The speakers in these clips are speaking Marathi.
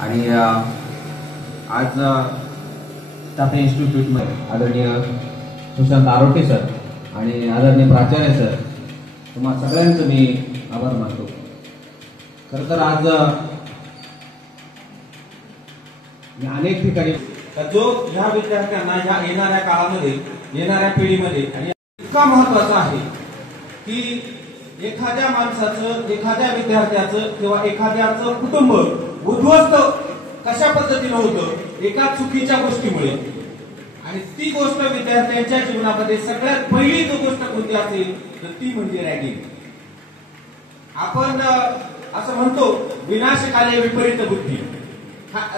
आणि आज टाटा इन्स्टिट्यूटमध्ये आदरणीय सुशांत आरोटे सर आणि आदरणीय प्राचार्य सर, तुम्हा सगळ्यांचं मी आभार मानतो. खरं तर आज मी अनेक ठिकाणी जो ह्या विद्यार्थ्यांना ह्या येणाऱ्या काळामध्ये, येणाऱ्या पिढीमध्ये आणि इतका महत्वाचा आहे की एखाद्या माणसाचं, एखाद्या विद्यार्थ्याचं किंवा एखाद्याचं कुटुंब उद्ध्वस्त कशा पद्धतीने होतं एका चुकीच्या गोष्टीमुळे. आणि ती गोष्ट विद्यार्थ्यांच्या जीवनामध्ये सगळ्यात पहिली जो गोष्ट कोणती असेल तर ती म्हणजे रॅगिंग. आपण असं म्हणतो विनाशकाले विपरीत बुद्धी.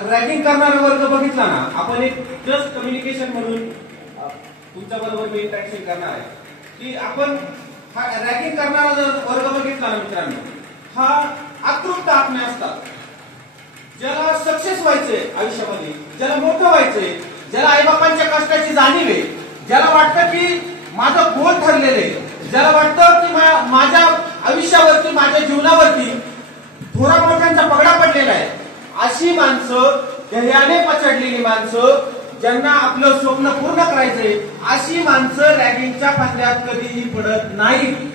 रॅगिंग करणारा वर्ग बघितला ना, आपण एक जस्ट कम्युनिकेशन म्हणून तुमच्या बरोबर मी इंटरॅक्शन करणार आहे की आपण हा रॅगिंग करणारा जर वर्ग बघितला ना मित्रांनो, हा आकृष्ट आत्मे असतात. ज्याला सक्सेस व्हायचंय आयुष्यामध्ये, ज्याला मोठं व्हायचंय, ज्याला आईबापांच्या कष्टाची जाणीव आहे, ज्याला वाटतं की माझं गोल ठरलेलं आहे, ज्याला वाटतं की माझ्या आयुष्यावरती, माझ्या जीवनावरती थोडा मोठ्यांचा पगडा पडलेला आहे, अशी माणसं, ध्येयाने पछाडलेली माणसं, ज्यांना आपलं स्वप्न पूर्ण करायचंय, अशी माणसं रॅगिंगच्या फंद्यात कधीही पडत नाहीत.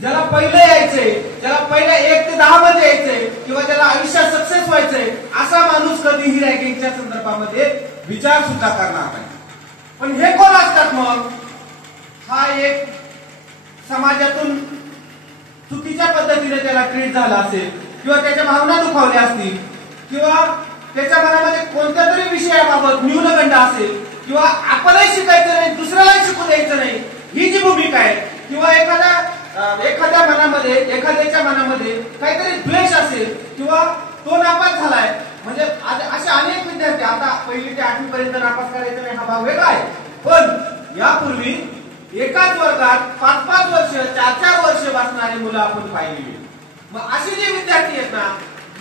ज्याला पहिलं यायचंय, ज्याला पहिल्या 1 ते 10 मध्ये यायचंय किंवा ज्याला आयुष्यात सक्सेस व्हायचंय, असा माणूस कधीही रॅगिंगच्या संदर्भामध्ये विचार सुद्धा करणार नाही. पण हे कोण असतात मग? हा एक समाजातून चुकीच्या पद्धतीने त्याला ट्रीट झाला असेल किंवा त्याच्या भावना दुखावल्या असतील किंवा त्याच्या मनामध्ये कोणत्या तरी विषयाबाबत न्यूनगंड असेल किंवा आपणही शिकायचं नाही, दुसऱ्यालाही शिकू द्यायचं नाही, ही जी भूमिका आहे, किंवा एखाद्या मनामध्ये, एखाद्याच्या मनामध्ये काहीतरी द्वेष असेल किंवा तो नापास झालाय. म्हणजे असे अनेक विद्यार्थी, आता 1ली ते 8वी पर्यंत नापास करायचं नाही हा भाग वेगळा आहे, पण यापूर्वी एकाच वर्गात 5-5 वर्ष, 4-4 वर्ष बसणारी मुलं आपण पाहिली. मग असे जे विद्यार्थी आहेत ना,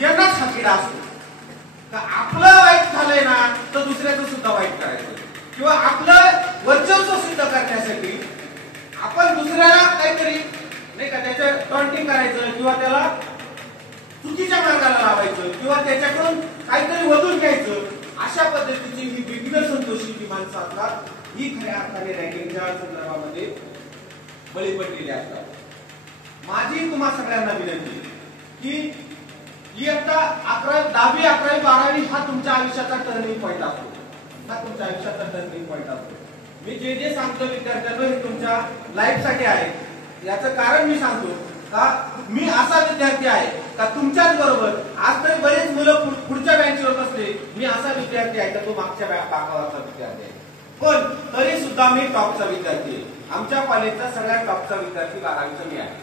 यांनाच हा किडा असतो का आपलं वाईट झालंय ना तर दुसऱ्याचं सुद्धा वाईट करायचं किंवा आपलं वर्चस्व सिद्ध करण्यासाठी आपण दुसऱ्याला काहीतरी नाही का त्याचं टॉन्टिंग करायचं किंवा त्याला चुकीच्या मार्गाला लावायचं किंवा त्याच्याकडून काहीतरी वधून घ्यायचं. अशा पद्धतीची ही विघ्न संतोषी जी माणसं असतात, ही खऱ्या अर्थाने रॅगिंगच्या संदर्भामध्ये बळी पडलेली असतात. माझी तुम्हा सगळ्यांना विनंती की इयत्ता 11वी, 10वी, 11वी, 12वी हा तुमच्या आयुष्याचा टर्निंग पॉईंट असतो. हा तुमच्या आयुष्याचा टर्निंग पॉईंट असतो. मी जे सांगतो विद्यार्थ्यांना हे तुमच्या लाईफ साठी आहे. याचं कारण मी सांगतो का मी असा विद्यार्थी आहे का तुमच्याच बरोबर आज तरी बरेच मुलं पुढच्या बेंचवर बसले, मी असा विद्यार्थी आहे का तो मागच्या बाकावरचा विद्यार्थी आहे, पण तरी सुद्धा मी टॉपचा विद्यार्थी आहे. आमच्या कॉलेजचा सगळ्यात टॉपचा विद्यार्थी 12वीचा मी आहे,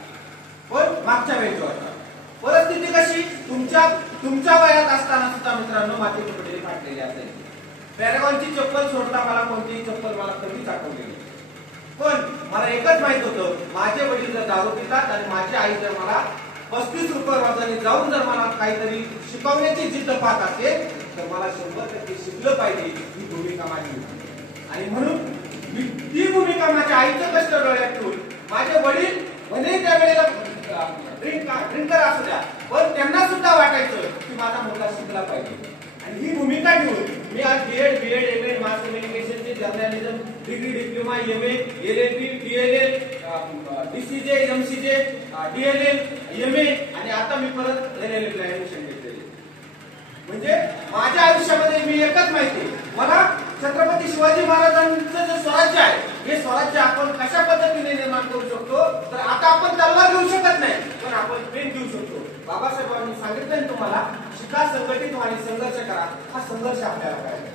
पण मागच्या बेंचवरचा. परिस्थिती कशी? तुमच्या वयात असताना सुद्धा मित्रांनो माझे कपडे फाटलेले असायचे. पॅरागॉनची चप्पल सोडता मला कोणतीही चप्पल मला कधीच आठवलेली. पण मला एकच माहित होतं, माझे वडील जर दारू पितात आणि माझी आई जर मला 35 रुपये रोजाने जाऊन जर मला काहीतरी शिकवण्याची जिद्द पाहत असेल तर मला 100% शिकलं पाहिजे, ही भूमिका माझी होती. आणि म्हणून मी ती भूमिका माझ्या आईचं कष्ट डोळ्यात ठेवून, माझे वडील भले त्यावेळेला ड्रिंकर असू द्या, पण त्यांना सुद्धा वाटायचं की माझा मुलगा शिकला पाहिजे. आणि ही भूमिका घेऊन मी आज बीएड, एमएड, मास कम्युनिकेशनचे journalism degree, diploma, MA, LLB, DLL, DCJ, MCJ, DLL, MA आणि आता मी परत एलएलबी ऍडमिशन घेतलेली. म्हणजे माझ्या आयुष्यामध्ये मी एकच माहिती, मला छत्रपती शिवाजी महाराजांचं जे स्वराज्य आहे, हे स्वराज्य आपण कशा पद्धतीने निर्माण करू शकतो. तर आता आपण तलवार घेऊ शकत नाही, पण आपण पेन घेऊ शकतो. बाबासाहेबांनी सांगितलं तुम्हाला, शिका, संघटित व्हा आणि संघर्ष करा. हा संघर्ष आपल्याला करायचा.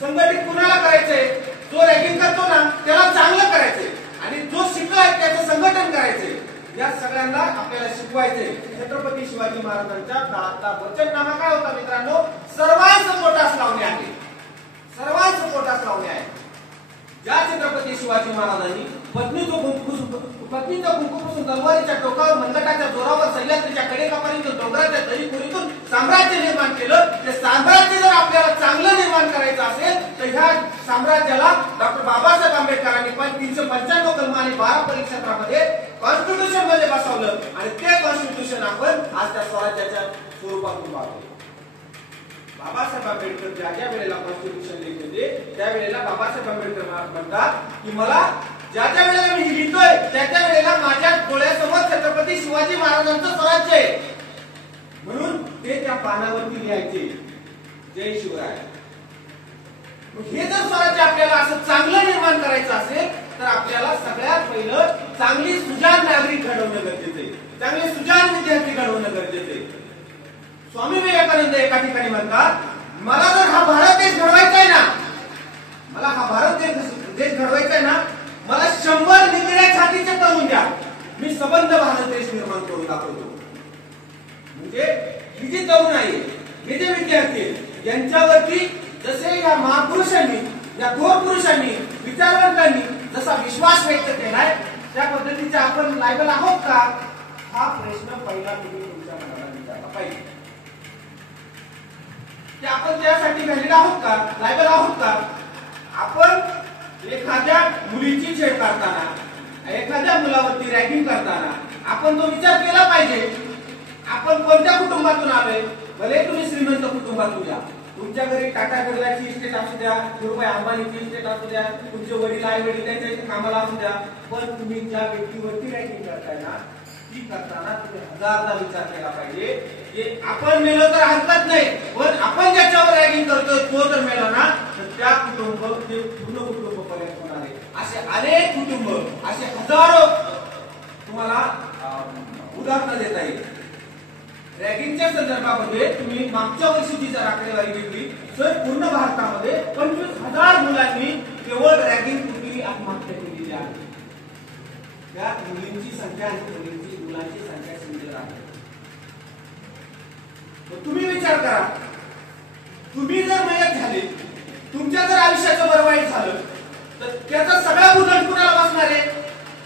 संघटित कुणाला करायचंय? जो रॅगिंग करतो ना त्याला चांगलं करायचंय आणि जो शिकलाय त्याचं संघटन करायचंय. या सगळ्यांना आपल्याला शिकवायचंय. छत्रपती शिवाजी महाराजांच्या काळातला वचननामा काय होता मित्रांनो? सर्वांचं पोटास लावणे आहे. सर्वांचं पोटास लावणे आहे. ज्या छत्रपती शिवाजी महाराजांनी पत्नीचं कुंकूपासून तलवारीच्या टोकावर, मनगटाच्या जोरावर, सह्याद्रीच्या कडेकापर्यंत डोंगराच्या दरीखोरीतून साम्राज्य निर्माण केलं. ते साम्राज्य जर आपल्याला चांगलं निर्माण करायचं असेल तर ह्या साम्राज्याला डॉक्टर बाबासाहेब आंबेडकरांनी 395 कलम आणि 12 परिक्षेत्रामध्ये कॉन्स्टिट्यूशन मध्ये बसवलं आणि ते कॉन्स्टिट्यूशन आपण आज त्या स्वराज्याच्या स्वरूपातून पाहतो. बाबासाहेब बाबासाहेब आंबेडकर ज्या वेळेला कॉन्स्टिट्यूशन लिहित होते त्यावेळेला बाबासाहेब आंबेडकर म्हणतात की मला ज्या वेळेला मी लिहितोय त्या वेळेला माझ्या डोळ्यासमोर छत्रपती शिवाजी महाराजांचं स्वराज्य आहे, म्हणून ते त्या पानावरती लिहायचे जय शिवराय. हे जर स्वराज्य आपल्याला असं चांगलं निर्माण करायचं असेल तर आपल्याला सगळ्यात पहिलं चांगली सुजाण नागरिक घडवणं गरजेचं आहे, चांगले सुजाण विद्यार्थी घडवणं गरजेचं आहे. स्वामी विवेकानंद एका ठिकाणी म्हणतात, मला जर हा भारत देश घडवायचा आहे ना, मला हा भारत देश घडवायचा आहे ना, मला 100 निगड्या छातीचे तरुण द्या, मी सबंध भारत देश निर्माण करून दाखवतो. म्हणजे ही जी तरुण आहे, हे जे विद्यार्थी आहेत, यांच्यावरती जसे या महापुरुषांनी, या थोर पुरुषांनी, विचारवंतांनी जसा विश्वास व्यक्त केलाय त्या पद्धतीचे आपण लायबल आहोत का, हा प्रश्न पहिला तुम्ही तुमच्या मनाला विचारला पाहिजे. की आपण त्यासाठी व्हॅलिड आहोत का, लायबल आहोत का. आपण एखाद्या मुलीची छेड करताना, एखाद्या मुलावरती रॅगिंग करताना आपण तो विचार केला पाहिजे, आपण कोणत्या कुटुंबातून आलोय. भले तुम्ही श्रीमंत कुटुंबातून या, तुमच्या घरी टाटा बिर्लाची इस्टेट असू द्या, धीरूभाई अंबानीची इस्टेट असू द्या, तुमचे वडील आई वडील त्यांच्या इथे कामाला असू द्या, पण तुम्ही ज्या व्यक्तीवरती रॅगिंग करताय ना, ती करताना तुम्ही हजारदा विचार केला पाहिजे की आपण मेलो तर हरकत नाही, पण आपण ज्याच्यावर रॅगिंग करतोय तो जर मेला ना तर त्या कुटुंब ते पूर्ण कुटुंब पर्यंत होणार आहे. असे अनेक कुटुंब, असे हजारो तुम्हाला उदाहरणं देता येईल. रॅगिंगच्या संदर्भामध्ये तुम्ही मागच्या वर्षीची जर आकडेवारी घेतली तर पूर्ण भारतामध्ये 25,000 मुलांनी केवळ रॅगिंग कुठली आत्महत्या केलेली आहे. त्या मुलींची संख्या आणि मुलांची संख्या सिमिलर आहे. तुम्ही विचार करा, तुम्ही जर मयत झाले, तुमच्या जर आयुष्याचं बरं वाईट झालं तर त्याचा सगळा उदळ कुणाला बसणार आहे,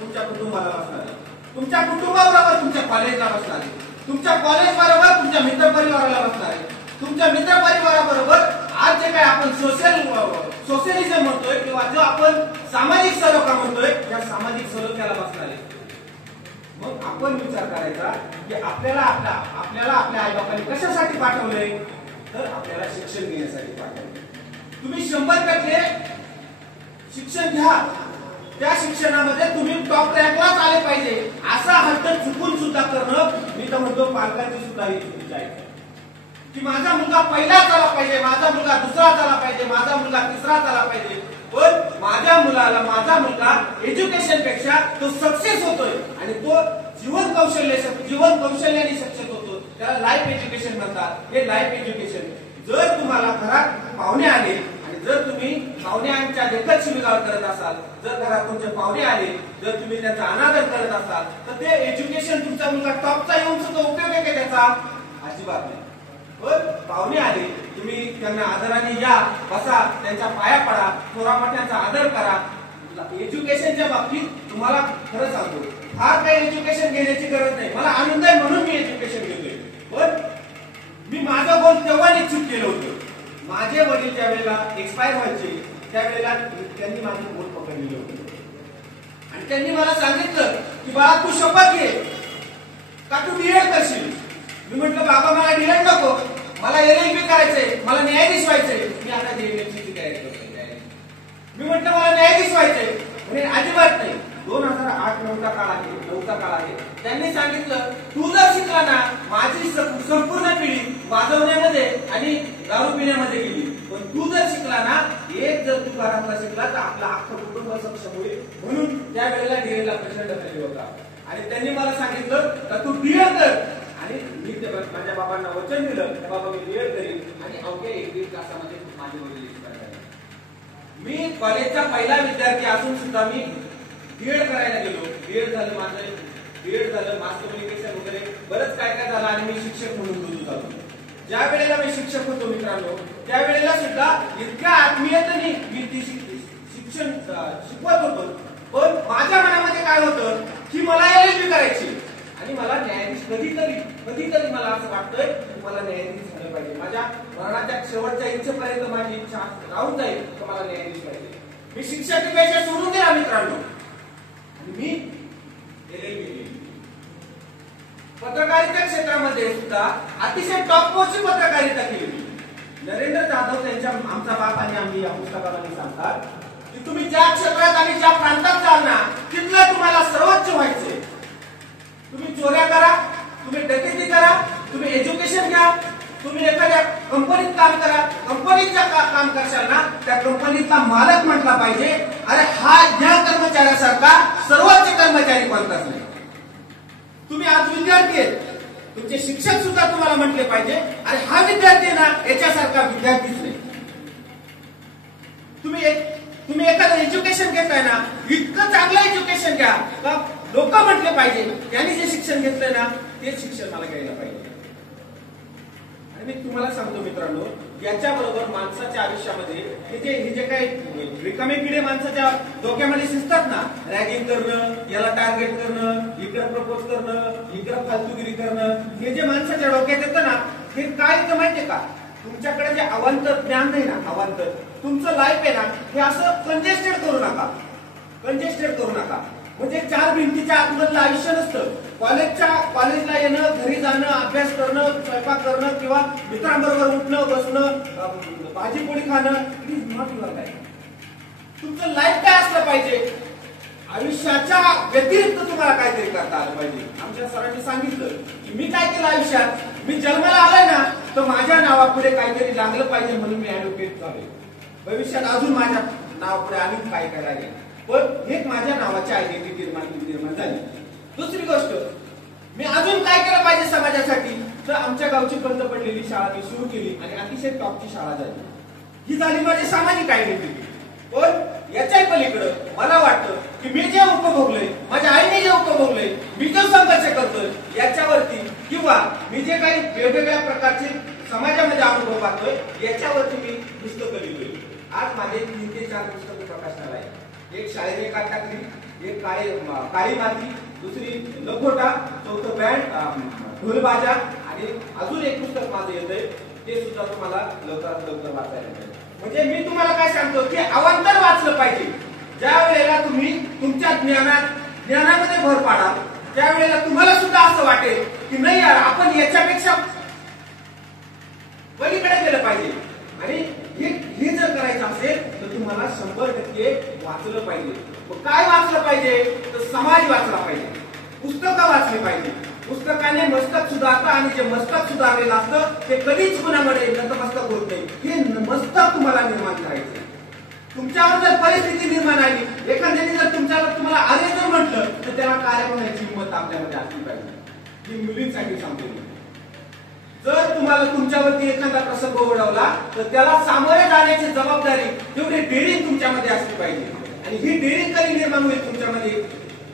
तुमच्या कुटुंबाला बसणार आहे, तुमच्या कुटुंबाबरोबर तुमच्या कॉलेजला बसणार आहे, तुमच्या कॉलेज बरोबर तुमच्या मित्र परिवाराला बसणार आहे, तुमच्या मित्र परिवाराबरोबर आज जे काय आपण सोशलिझम म्हणतोय किंवा जो आपण सामाजिक सलोखा म्हणतोय या सामाजिक सलोख्याला बसणार आहे. मग आपण विचार करायचा की आपल्याला आपल्या आई बापांनी कशासाठी पाठवले, तर आपल्याला शिक्षण घेण्यासाठी पाठवले. तुम्ही 100% शिक्षण घ्या, त्या शिक्षणामध्ये तुम्ही टॉप रँकलाच आले पाहिजे असा हट्ट चुकून सुद्धा करणं मी तर म्हणतो पालकांची सुद्धा ही चुकीची आहे. की माझा मुलगा पहिलाच आला पाहिजे, माझा मुलगा दुसराच आला पाहिजे, माझा मुलगा तिसराच आला पाहिजे, पण माझा मुलगा एज्युकेशन पेक्षा तो सक्सेस होतोय आणि तो जीवन कौशल्याने सक्सेस होतो, त्याला लाईफ एज्युकेशन म्हणतात. हे लाईफ एज्युकेशन जर तुम्हाला घरात पाहुणे आले आणि जर तुम्ही पाहुण्यांच्या देखत शिवीगाळ करत असाल, जर घरात तुमचे पाहुणे आले, जर तुम्ही त्यांचा अनादर करत असाल तर ते एज्युकेशन तुमचा मुलगा टॉपचा येऊन सुद्धा उपयोग आहे का त्याचा, अजिबात नाही. पण पाहुणे आले, तुम्ही त्यांना आदराने या, बसा, त्यांच्या पाया पडा, थोरा मोठ्यांचा आदर करा. एज्युकेशनच्या बाबतीत तुम्हाला खरं सांगतो, फार काही एज्युकेशन घेण्याची गरज नाही. मला आनंद आहे म्हणून मी एज्युकेशन घेतोय, पण मी माझं गोल तेव्हा निश्चित केलं होतं. माझे वडील ज्या वेळेला एक्सपायर व्हायचे त्यावेळेला त्यांनी माझं गोल पकडलेलं होतं आणि त्यांनी मला सांगितलं की बाळा तू शपथ घे का तू डीएड करशील. मी म्हटलं बाबा मला डीएड नको, मला LLB करायचंय, मला न्यायाधीश व्हायचंय. मी आता DLLB तयारी करतोय. मी म्हटलं मला न्यायाधीश व्हायचंय, म्हणजे अजिबात नाही. 2008-9चा काळ आहे. त्यांनी सांगितलं तू जर शिकला ना, माझी संपूर्ण पिढी वाजवण्यामध्ये आणि दारू पिण्यामध्ये गेली, पण तू जर शिकला ना, एक जर तू घरातला शिकला तर आपला अख्खं कुटुंब सक्षम होईल. म्हणून त्यावेळेला डीएडला प्रश्न ढकलला होता आणि त्यांनी मला सांगितलं का तू डीएड कर. आणि मी माझ्या बाबांना वचन दिलं, बाबा मी डीएड करेन आणि अवघ्या 1-1.5 तासामध्ये माझे वडील एक्सपायर झाले. मी कॉलेजचा पहिला विद्यार्थी असून सुद्धा मी डीएड करायला गेलो. डीएड झालं माझं, डीएड झालं, मास कम्युनिकेशन वगैरे बरंच काय काय झालं आणि मी शिक्षक म्हणून रुजू झालो. ज्या वेळेला मी शिक्षक होतो मित्रांनो, त्यावेळेला सुद्धा इतक्या आत्मीयतेने मी ती शिक्षण शिकवत होतो. पण माझ्या मनामध्ये काय होतं की मला LLB करायची आणि मला न्यायाधीश कधीतरी मला असं वाटतंय की मला न्यायाधीश झालं पाहिजे. माझ्या मरणाच्या शेवटच्या इच्छेपर्यंत माझी इच्छा राहून जाईल तर मला न्यायाधीश पाहिजे. मी शिक्षक पेशा सोडून दिला मित्रांनो आणि मी LLB केली. पत्रकारिता क्षेत्रामध्ये सुद्धा अतिशय टॉप पोस्टची पत्रकारिता केली. नरेंद्र आमचा बाप आणि आम्ही या पुस्तकामध्ये सांगतात की तुम्ही ज्या क्षेत्रात आणि ज्या प्रांतात जाल ना तिथलं तुम्हाला सर्वोच्च व्हायचंय. तुम्ही चोऱ्या करा, तुम्ही डकेती करा, तुम्ही एज्युकेशन घ्या, तुम्ही एखाद्या कंपनीत काम करा, कंपनीच्या काम करशाल ना त्या कंपनीचा मालक म्हटला पाहिजे अरे हा या कर्मचाऱ्यासारखा सर्वोच्च कर्मचारी कोणताच नाही. तुम्ही आज विद्यार्थी आहेत, तुमचे शिक्षक सुद्धा तुम्हाला म्हटले पाहिजे अरे हा विद्यार्थी ना याच्यासारखा विद्यार्थीच नाही. तुम्ही एखादं एज्युकेशन घेताय ना इतकं चांगलं एज्युकेशन घ्या का लोक म्हटले पाहिजे त्यांनी जे शिक्षण घेतलंय ना तेच शिक्षण मला घ्यायला पाहिजे. आणि मी तुम्हाला सांगतो मित्रांनो, याच्याबरोबर माणसाच्या आयुष्यामध्ये हे जे काही रिकामे किडे माणसाच्या डोक्यामध्ये शिजतात ना, रॅगिंग करणं, याला टार्गेट करणं, इकडं प्रपोज करणं, इकडं फालतूगिरी करणं, हे जे माणसाच्या डोक्यात येतं ना हे काय येतं माहितीये का? तुमच्याकडे जे अवांतर ज्ञान नाही ना, अवांतर तुमचं लाईफ आहे ना हे असं कंजेस्टेड करू नका, कंजेस्टेड करू नका. म्हणजे चार भिंतीच्या आतमधलं आयुष्य नसतं. कॉलेजला येणं, घरी जाणं, अभ्यास करणं, स्वयंपाक करणं किंवा मित्रांबरोबर उठणं बसणं, भाजीपोळी खाणं, प्लीज नॉट युअर लाईफ. तुमचं लाईफ काय असलं पाहिजे? आयुष्याच्या व्यतिरिक्त तुम्हाला काहीतरी करता आलं पाहिजे. आमच्या सरांनी सांगितलं की मी काय केलं आयुष्यात, मी जन्माला आलोय ना तर माझ्या नावापुढे काहीतरी लागलं पाहिजे म्हणून मी ऍडव्होकेट झालोय. भविष्यात अजून माझ्या नावापुढे अजून काय करायला पण एक माझ्या नावाची आयडेंटिटी निर्माण झाली. दुसरी गोष्ट, मी अजून काय केलं पाहिजे समाजासाठी, तर आमच्या गावची बंद पडलेली शाळा मी सुरू केली आणि अतिशय टॉपची शाळा झाली. ही झाली माझी सामाजिक आयडेंटिटी. पण याच्याही पलीकडं मला वाटतं की मी जे उपभोगलंय, माझ्या आईने जे उपभोगलंय, मी जो संघर्ष करतोय याच्यावरती किंवा मी जे काही वेगवेगळ्या प्रकारचे समाजामध्ये अनुभव पाहतोय याच्यावरती मी पुस्तकं लिहितोय. आज माझे 3 ते 4 पुस्तकं प्रकाशनाला आहे. एक शाळेने काट टाकली, एक काळी माती, दुसरी लखोटा, चौथं बँड ढोलबाजा आणि अजून एक पुस्तक माझं येतंय ते सुद्धा तुम्हाला लवकरात लवकर वाचायला मिळेल. म्हणजे मी तुम्हाला काय सांगतो की अवांतर वाचलं पाहिजे. ज्या वेळेला तुम्ही तुमच्या ज्ञानामध्ये भर पाडाल त्यावेळेला तुम्हाला सुद्धा असं वाटेल की नाही यार आपण याच्यापेक्षा पलीकडे गेलं पाहिजे. आणि हे जर करायचं असेल तर तुम्हाला 100% वाचलं पाहिजे. काय वाचलं पाहिजे तर समाज वाचला पाहिजे, पुस्तकं वाचली पाहिजे. पुस्तकाने मस्तक सुधारतं आणि जे मस्तक सुधारलेलं असतं ते कधीच कुणामध्ये नतमस्तक होत नाही. हे मस्तक तुम्हाला निर्माण करायचं. तुमच्यावर जर परिस्थिती निर्माण आली, एखाद्याने जर तुम्हाला अरे जर म्हटलं तर त्याला कार्य करण्याची हिंमत आपल्यामध्ये असली पाहिजे. ही मुलींसाठी सांगतो. जर तुम्हाला तुमच्यावरती एखादा प्रसंग ओढवला तर त्याला सामोरे जाण्याची जबाबदारी तेवढी डेअरिंग तुमच्यामध्ये असली पाहिजे. आणि ही डेअरिंग कधी निर्माण होईल तुमच्यामध्ये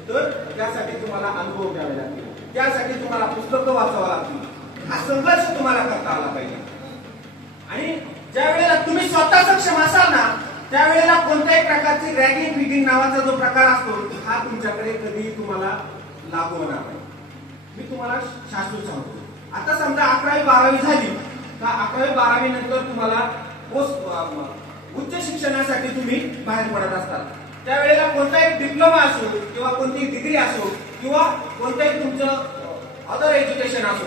तर त्यासाठी तुम्हाला अनुभव घ्यावे लागतील, त्यासाठी तुम्हाला पुस्तकं वाचावं लागतील. हा संघर्ष तुम्हाला करता आला पाहिजे. आणि ज्या वेळेला तुम्ही स्वतः सक्षम असाल ना त्यावेळेला कोणत्याही प्रकारची रॅगिंग फिगिंग नावाचा जो प्रकार असतो हा तुमच्याकडे कधी तुम्हाला लागू होणार नाही. मी तुम्हाला शास्त्र सांगतो. आता समजा 11वी 12वी झाली तर 11वी 12वी नंतर तुम्हाला उच्च शिक्षणासाठी तुम्ही बाहेर पडत असतात. त्यावेळेला कोणताही डिप्लोमा असो किंवा कोणतीही डिग्री असो किंवा कोणताही तुमचं अदर एज्युकेशन असो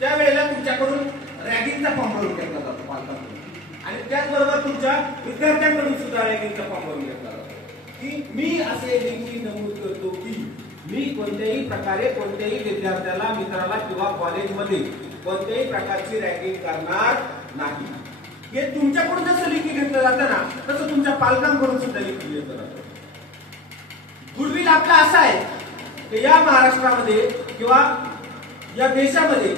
त्यावेळेला तुमच्याकडून रॅगिंगचा फॉर्म भरून घेतला जातो पालकांकडून. आणि त्याचबरोबर तुमच्या विद्यार्थ्यांकडून सुद्धा रॅगिंगचा फॉर्म भरून घेतला जातो की मी असे लेखी नमूद करतो की मी कोणत्याही प्रकारे कोणत्याही विद्यार्थ्याला, मित्राला किंवा कॉलेजमध्ये कोणत्याही प्रकारची रॅगिंग करणार नाही. हे तुमच्याकडून जसं लेखी घेतलं जातं ना तसं तुमच्या पालकांकडून सुद्धा लेखी घेतलं जातं. गुडविल आपला असा आहे की या महाराष्ट्रामध्ये किंवा या देशामध्ये,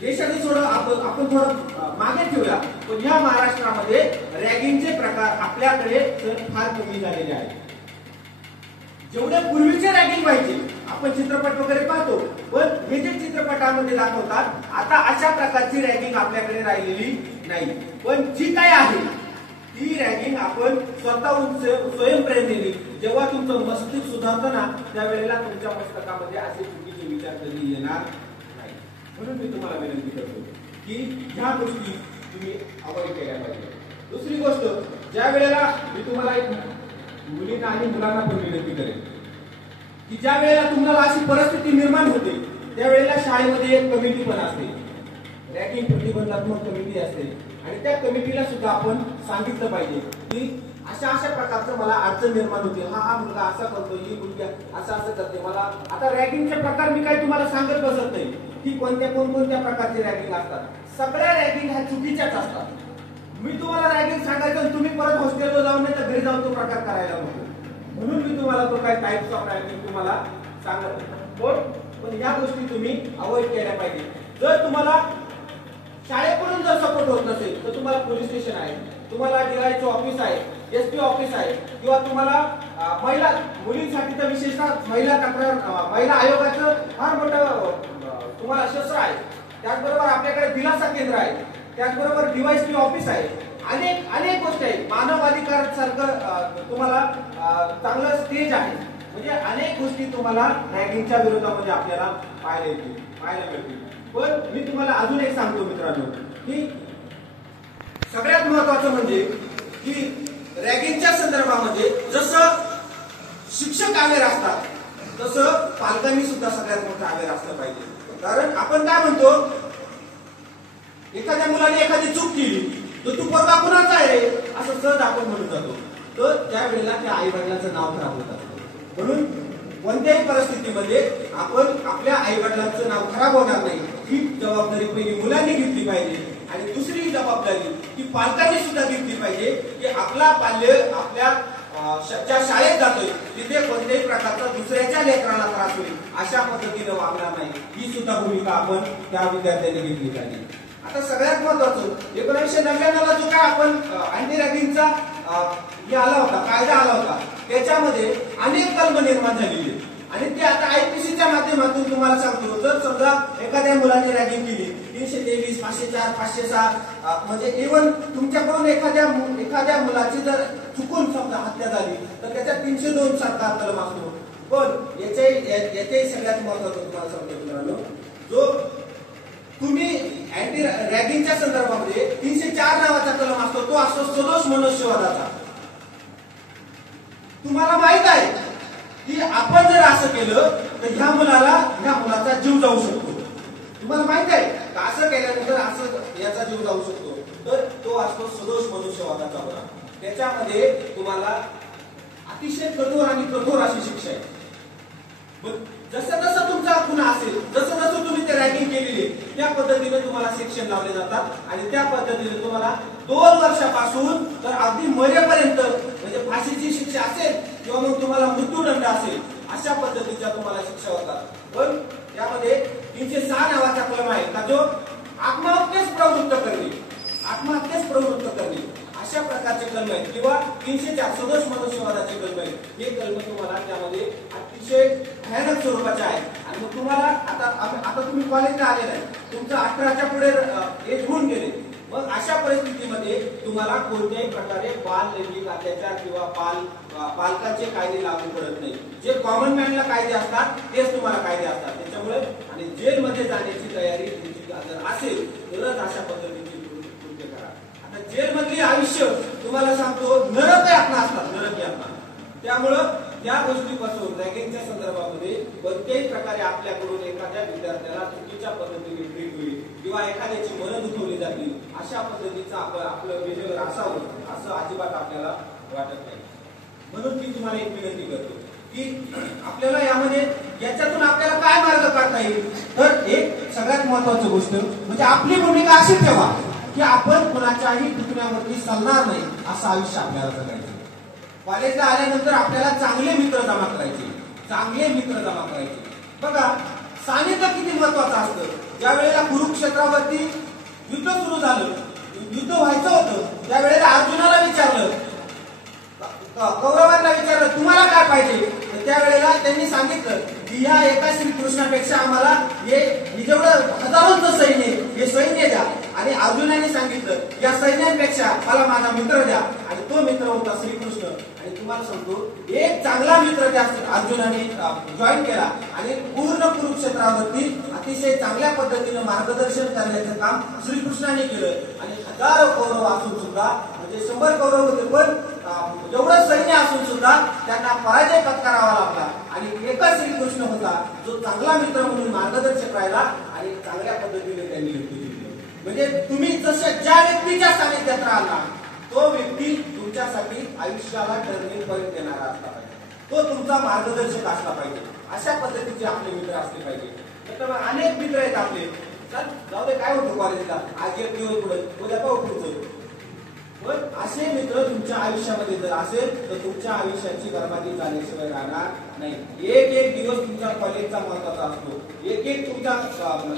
देशाने थोडं आपण थोडं मागे ठेवूया पण या महाराष्ट्रामध्ये रॅगिंगचे प्रकार आपल्याकडे फार कमी झालेले आहेत. जेवढे पूर्वीचे रॅगिंग व्हायचे आपण चित्रपट वगैरे पाहतो पण हे जे चित्रपटामध्ये दाखवतात आता अशा प्रकारची रॅगिंग आपल्याकडे राहिलेली नाही. पण जी काय आहे ती रॅगिंग आपण स्वतःहून स्वयंप्रेरणेने जेव्हा तुमचं मस्तिष्क सुधारतं ना त्यावेळेला तुमच्या मस्तकामध्ये असे चुकीचे विचार कधी येणार नाही. म्हणून मी तुम्हाला विनंती करतो की ह्या गोष्टी तुम्ही अवॉइड केल्या पाहिजे. दुसरी गोष्ट, ज्या वेळेला मी तुम्हाला एक मुलींना आणि मुलांना पण विनंती करेन की ज्या वेळेला तुम्हाला अशी परिस्थिती निर्माण होते त्यावेळेला शाळेमध्ये एक कमिटी पण असते, रॅगिंग प्रतिबंधात्मक कमिटी असते आणि त्या कमिटीला सुद्धा आपण सांगितलं पाहिजे की अशा अशा प्रकारचं मला अडचण निर्माण होते, हा मुलगा असा करतो, ही मुलगी असं असं करते. मला आता रॅगिंगचे प्रकार मी काही तुम्हाला सांगत बसत नाही की कोणकोणत्या प्रकारचे रॅगिंग असतात. सगळ्या रॅगिंग ह्या चुकीच्याच असतात. मी तुम्हाला रॅगिंग सांगायचं तुम्ही परत हॉस्टेलवर जाऊन नाही तर घरी जाऊन तो प्रकार करायला नको, म्हणून मी तुम्हाला तो काही टाइप्स ऑफ रॅगिंग तुम्हाला सांगत नाही. पण या गोष्टी तुम्ही अवॉइड केल्या पाहिजे. जर तुम्हाला शाळेकडून जर सपोर्ट होत नसेल तर तुम्हाला पोलीस स्टेशन आहे, तुम्हाला डीआयचं ऑफिस आहे, एसपी ऑफिस आहे, किंवा तुम्हाला महिला मुलींसाठी तर विशेषतः महिला आयोगाचं फार मोठं तुम्हाला शस्त्र आहे. त्याचबरोबर आपल्याकडे दिलासा केंद्र आहे, त्याचबरोबर डीवायएसपी ऑफिस आहे. अनेक गोष्टी आहेत. मानव अधिकार सारखं तुम्हाला चांगलं स्टेज आहे. म्हणजे अनेक गोष्टी तुम्हाला रॅगिंगच्या विरोधामध्ये आपल्याला पाहायला मिळतील. पण मी तुम्हाला अजून एक सांगतो मित्रांनो की सगळ्यात महत्वाचं म्हणजे की रॅगिंगच्या संदर्भामध्ये जसं शिक्षक अवेअर असतात तसं पालकांनी सुद्धा सगळ्यात मोठं अवेअर असलं पाहिजे. कारण आपण काय म्हणतो, एखाद्या मुलाने एखादी चूक केली तर तू पोरगा कुणाचा आहे असं सहज आपण म्हणून जातो, तर त्यावेळेला त्या आई वडिलांचं नाव खराब होत असतं. म्हणून कोणत्याही परिस्थितीमध्ये आपण आपल्या आई वडिलांचं नाव खराब होणार नाही ही जबाबदारी पहिली मुलांनी घेतली पाहिजे. आणि दुसरी जबाबदारी की पालकांनी सुद्धा घेतली पाहिजे की आपला पाल्य आपल्या ज्या शाळेत जातोय तिथे कोणत्याही प्रकारचा दुसऱ्याच्या लेकराला त्रास होईल अशा पद्धतीने वागणार नाही, ही सुद्धा भूमिका आपण त्या विद्यार्थ्यांनी घेतली पाहिजे. आता सगळ्यात महत्वाचं 1999ला जो काय आपण अँटी रॅगिंगचा हे आला होता, कायदा आला होता, त्याच्यामध्ये अनेक कलम निर्माण झालेली आणि ते आता आयपीसीच्या माध्यमातून तुम्हाला सांगतो. जर समजा एखाद्या मुलाने रॅगिंग केली 323, 504, 506 म्हणजे इव्हन तुमच्याकडून एखाद्या मुलाची जर चुकून समजा हत्या झाली तर त्याच्यात 302 सारखा कलम असतो. पण याच्याही सगळ्यात महत्वाचं तुम्हाला सांगतो मित्रांनो, जो तुम्ही अँटी रॅगिंगच्या संदर्भामध्ये 304 नावाचा कलम असतो, तो असतो सदोष मनुष्यवधाचा. तुम्हाला माहित आहे की आपण जर असं केलं तर ह्या मुलाचा जीव जाऊ शकतो. तुम्हाला माहित आहे का असं केल्यानंतर असं याचा जीव जाऊ शकतो, तर तो असतो सदोष मनुष्यवधाचा गुन्हा. त्याच्यामध्ये तुम्हाला अतिशय कठोर आणि कठोर अशी शिक्षा आहे. जसं जसं तुमचा गुन्हा असेल, जसं जसं तुम्ही ते रॅगिंग केलेली त्या पद्धतीने तुम्हाला सेक्शन लावले जातात आणि त्या पद्धतीने तुम्हाला 2 वर्षापासून तर अगदी मरेपर्यंत म्हणजे फाशीची शिक्षा असेल किंवा मग तुम्हाला मृत्यूदंड असेल अशा पद्धतीच्या तुम्हाला शिक्षा होतात. पण त्यामध्ये 306 नावाचा कलम आहे का, जो आत्महत्येस प्रवृत्त करणे अशा प्रकारचे कलम आहेत, किंवा 304 सदोष मनुष्यवधाचे कलम आहेत. हे कलम तुम्हाला त्यामध्ये अतिशय भयानक स्वरूपाचे आहेत. आणि मग तुम्हाला आता तुम्ही कॉलेजला आलेला आहे, तुमचं 18च्या पुढे एज होऊन गेले, मग अशा परिस्थितीमध्ये तुम्हाला कोणत्याही प्रकारे बाल लैंगिक अत्याचार किंवा पालकांचे कायदे लागू पडत नाही. जे कॉमन मॅनला कायदे असतात तेच तुम्हाला कायदे असतात. त्याच्यामुळे आणि जेलमध्ये जाण्याची तयारी तुमची जर असेल तरच अशा पद्धतीची कृत्य करा. आता जेलमधली आयुष्य तुम्हाला सांगतो नरक यातना असतात, नरक यातना. त्यामुळं या गोष्टीपासून रॅगिंगच्या संदर्भामध्ये कोणत्याही प्रकारे आपल्याकडून एखाद्या विद्यार्थ्याला चुकीच्या पद्धतीने ट्रीट होईल किंवा एखाद्याची मनं दुखवली जातील अशा पद्धतीचं आपलं बिहेवियर असावं असं अजिबात आपल्याला वाटत नाही. म्हणून मी तुम्हाला एक विनंती करतो की आपल्याला याच्यातून आपल्याला काय मार्ग काढता येईल. तर एक सगळ्यात महत्वाची गोष्ट म्हणजे आपली भूमिका अशी ठेवा की आपण कुणाच्याही दुखण्यावरती चालणार नाही असं आयुष्य आपल्याला जगायचं. कॉलेजला आल्यानंतर आपल्याला चांगले मित्र जमा करायचे. बघा सानिध्य किती महत्वाचं असतं. ज्या वेळेला कुरुक्षेत्रावरती युद्ध सुरू झालं, युद्ध व्हायचं होतं, त्यावेळेला अर्जुनाला विचारलं, कौरवांना विचारलं तुम्हाला काय पाहिजे, त्यावेळेला त्यांनी सांगितलं की ह्या एका श्रीकृष्णापेक्षा आम्हाला हे जेवढं हजारोंचं सैन्य हे सैन्य द्या. आणि अर्जुनाने सांगितलं या सैन्यांपेक्षा मला माझा मित्र द्या, आणि तो मित्र होता श्रीकृष्ण. आणि तुम्हाला सांगतो एक चांगला मित्र त्या अर्जुनाने जॉईन केला आणि पूर्ण कुरुक्षेत्रावरती अतिशय चांगल्या पद्धतीने मार्गदर्शन करण्याचं काम श्रीकृष्णाने केलं. आणि हजारो कौरव असून सुद्धा म्हणजे 100 कौरव होते, पण एवढं सैन्य असून सुद्धा त्यांना पराजय पत्करावा लागला. आणि एकच श्रीकृष्ण होता जो चांगला मित्र म्हणून मार्गदर्शक राहिला आणि चांगल्या पद्धतीने त्यांनी युद्ध जिंकलं. म्हणजे तुम्ही जसं ज्या व्यक्तीच्या कराल ना तो व्यक्ती तुमच्यासाठी आयुष्याला टर्निंग पॉईंट देणारा असला पाहिजे, तो तुमचा मार्गदर्शक असला पाहिजे. अशा पद्धतीचे आपले मित्र असले पाहिजे. तर अनेक मित्र आहेत आपले, चल जाऊ दे काय होतं कॉलेजला, आज एक दिवस पुढे उद्या पाहू पुढचं. पण असे मित्र तुमच्या आयुष्यामध्ये जर असेल तर तुमच्या आयुष्याची बर्बादी झाल्याशिवाय राहणार नाही. एक एक दिवस तुमचा कॉलेजचा महत्वाचा असतो, एक एक तुमचा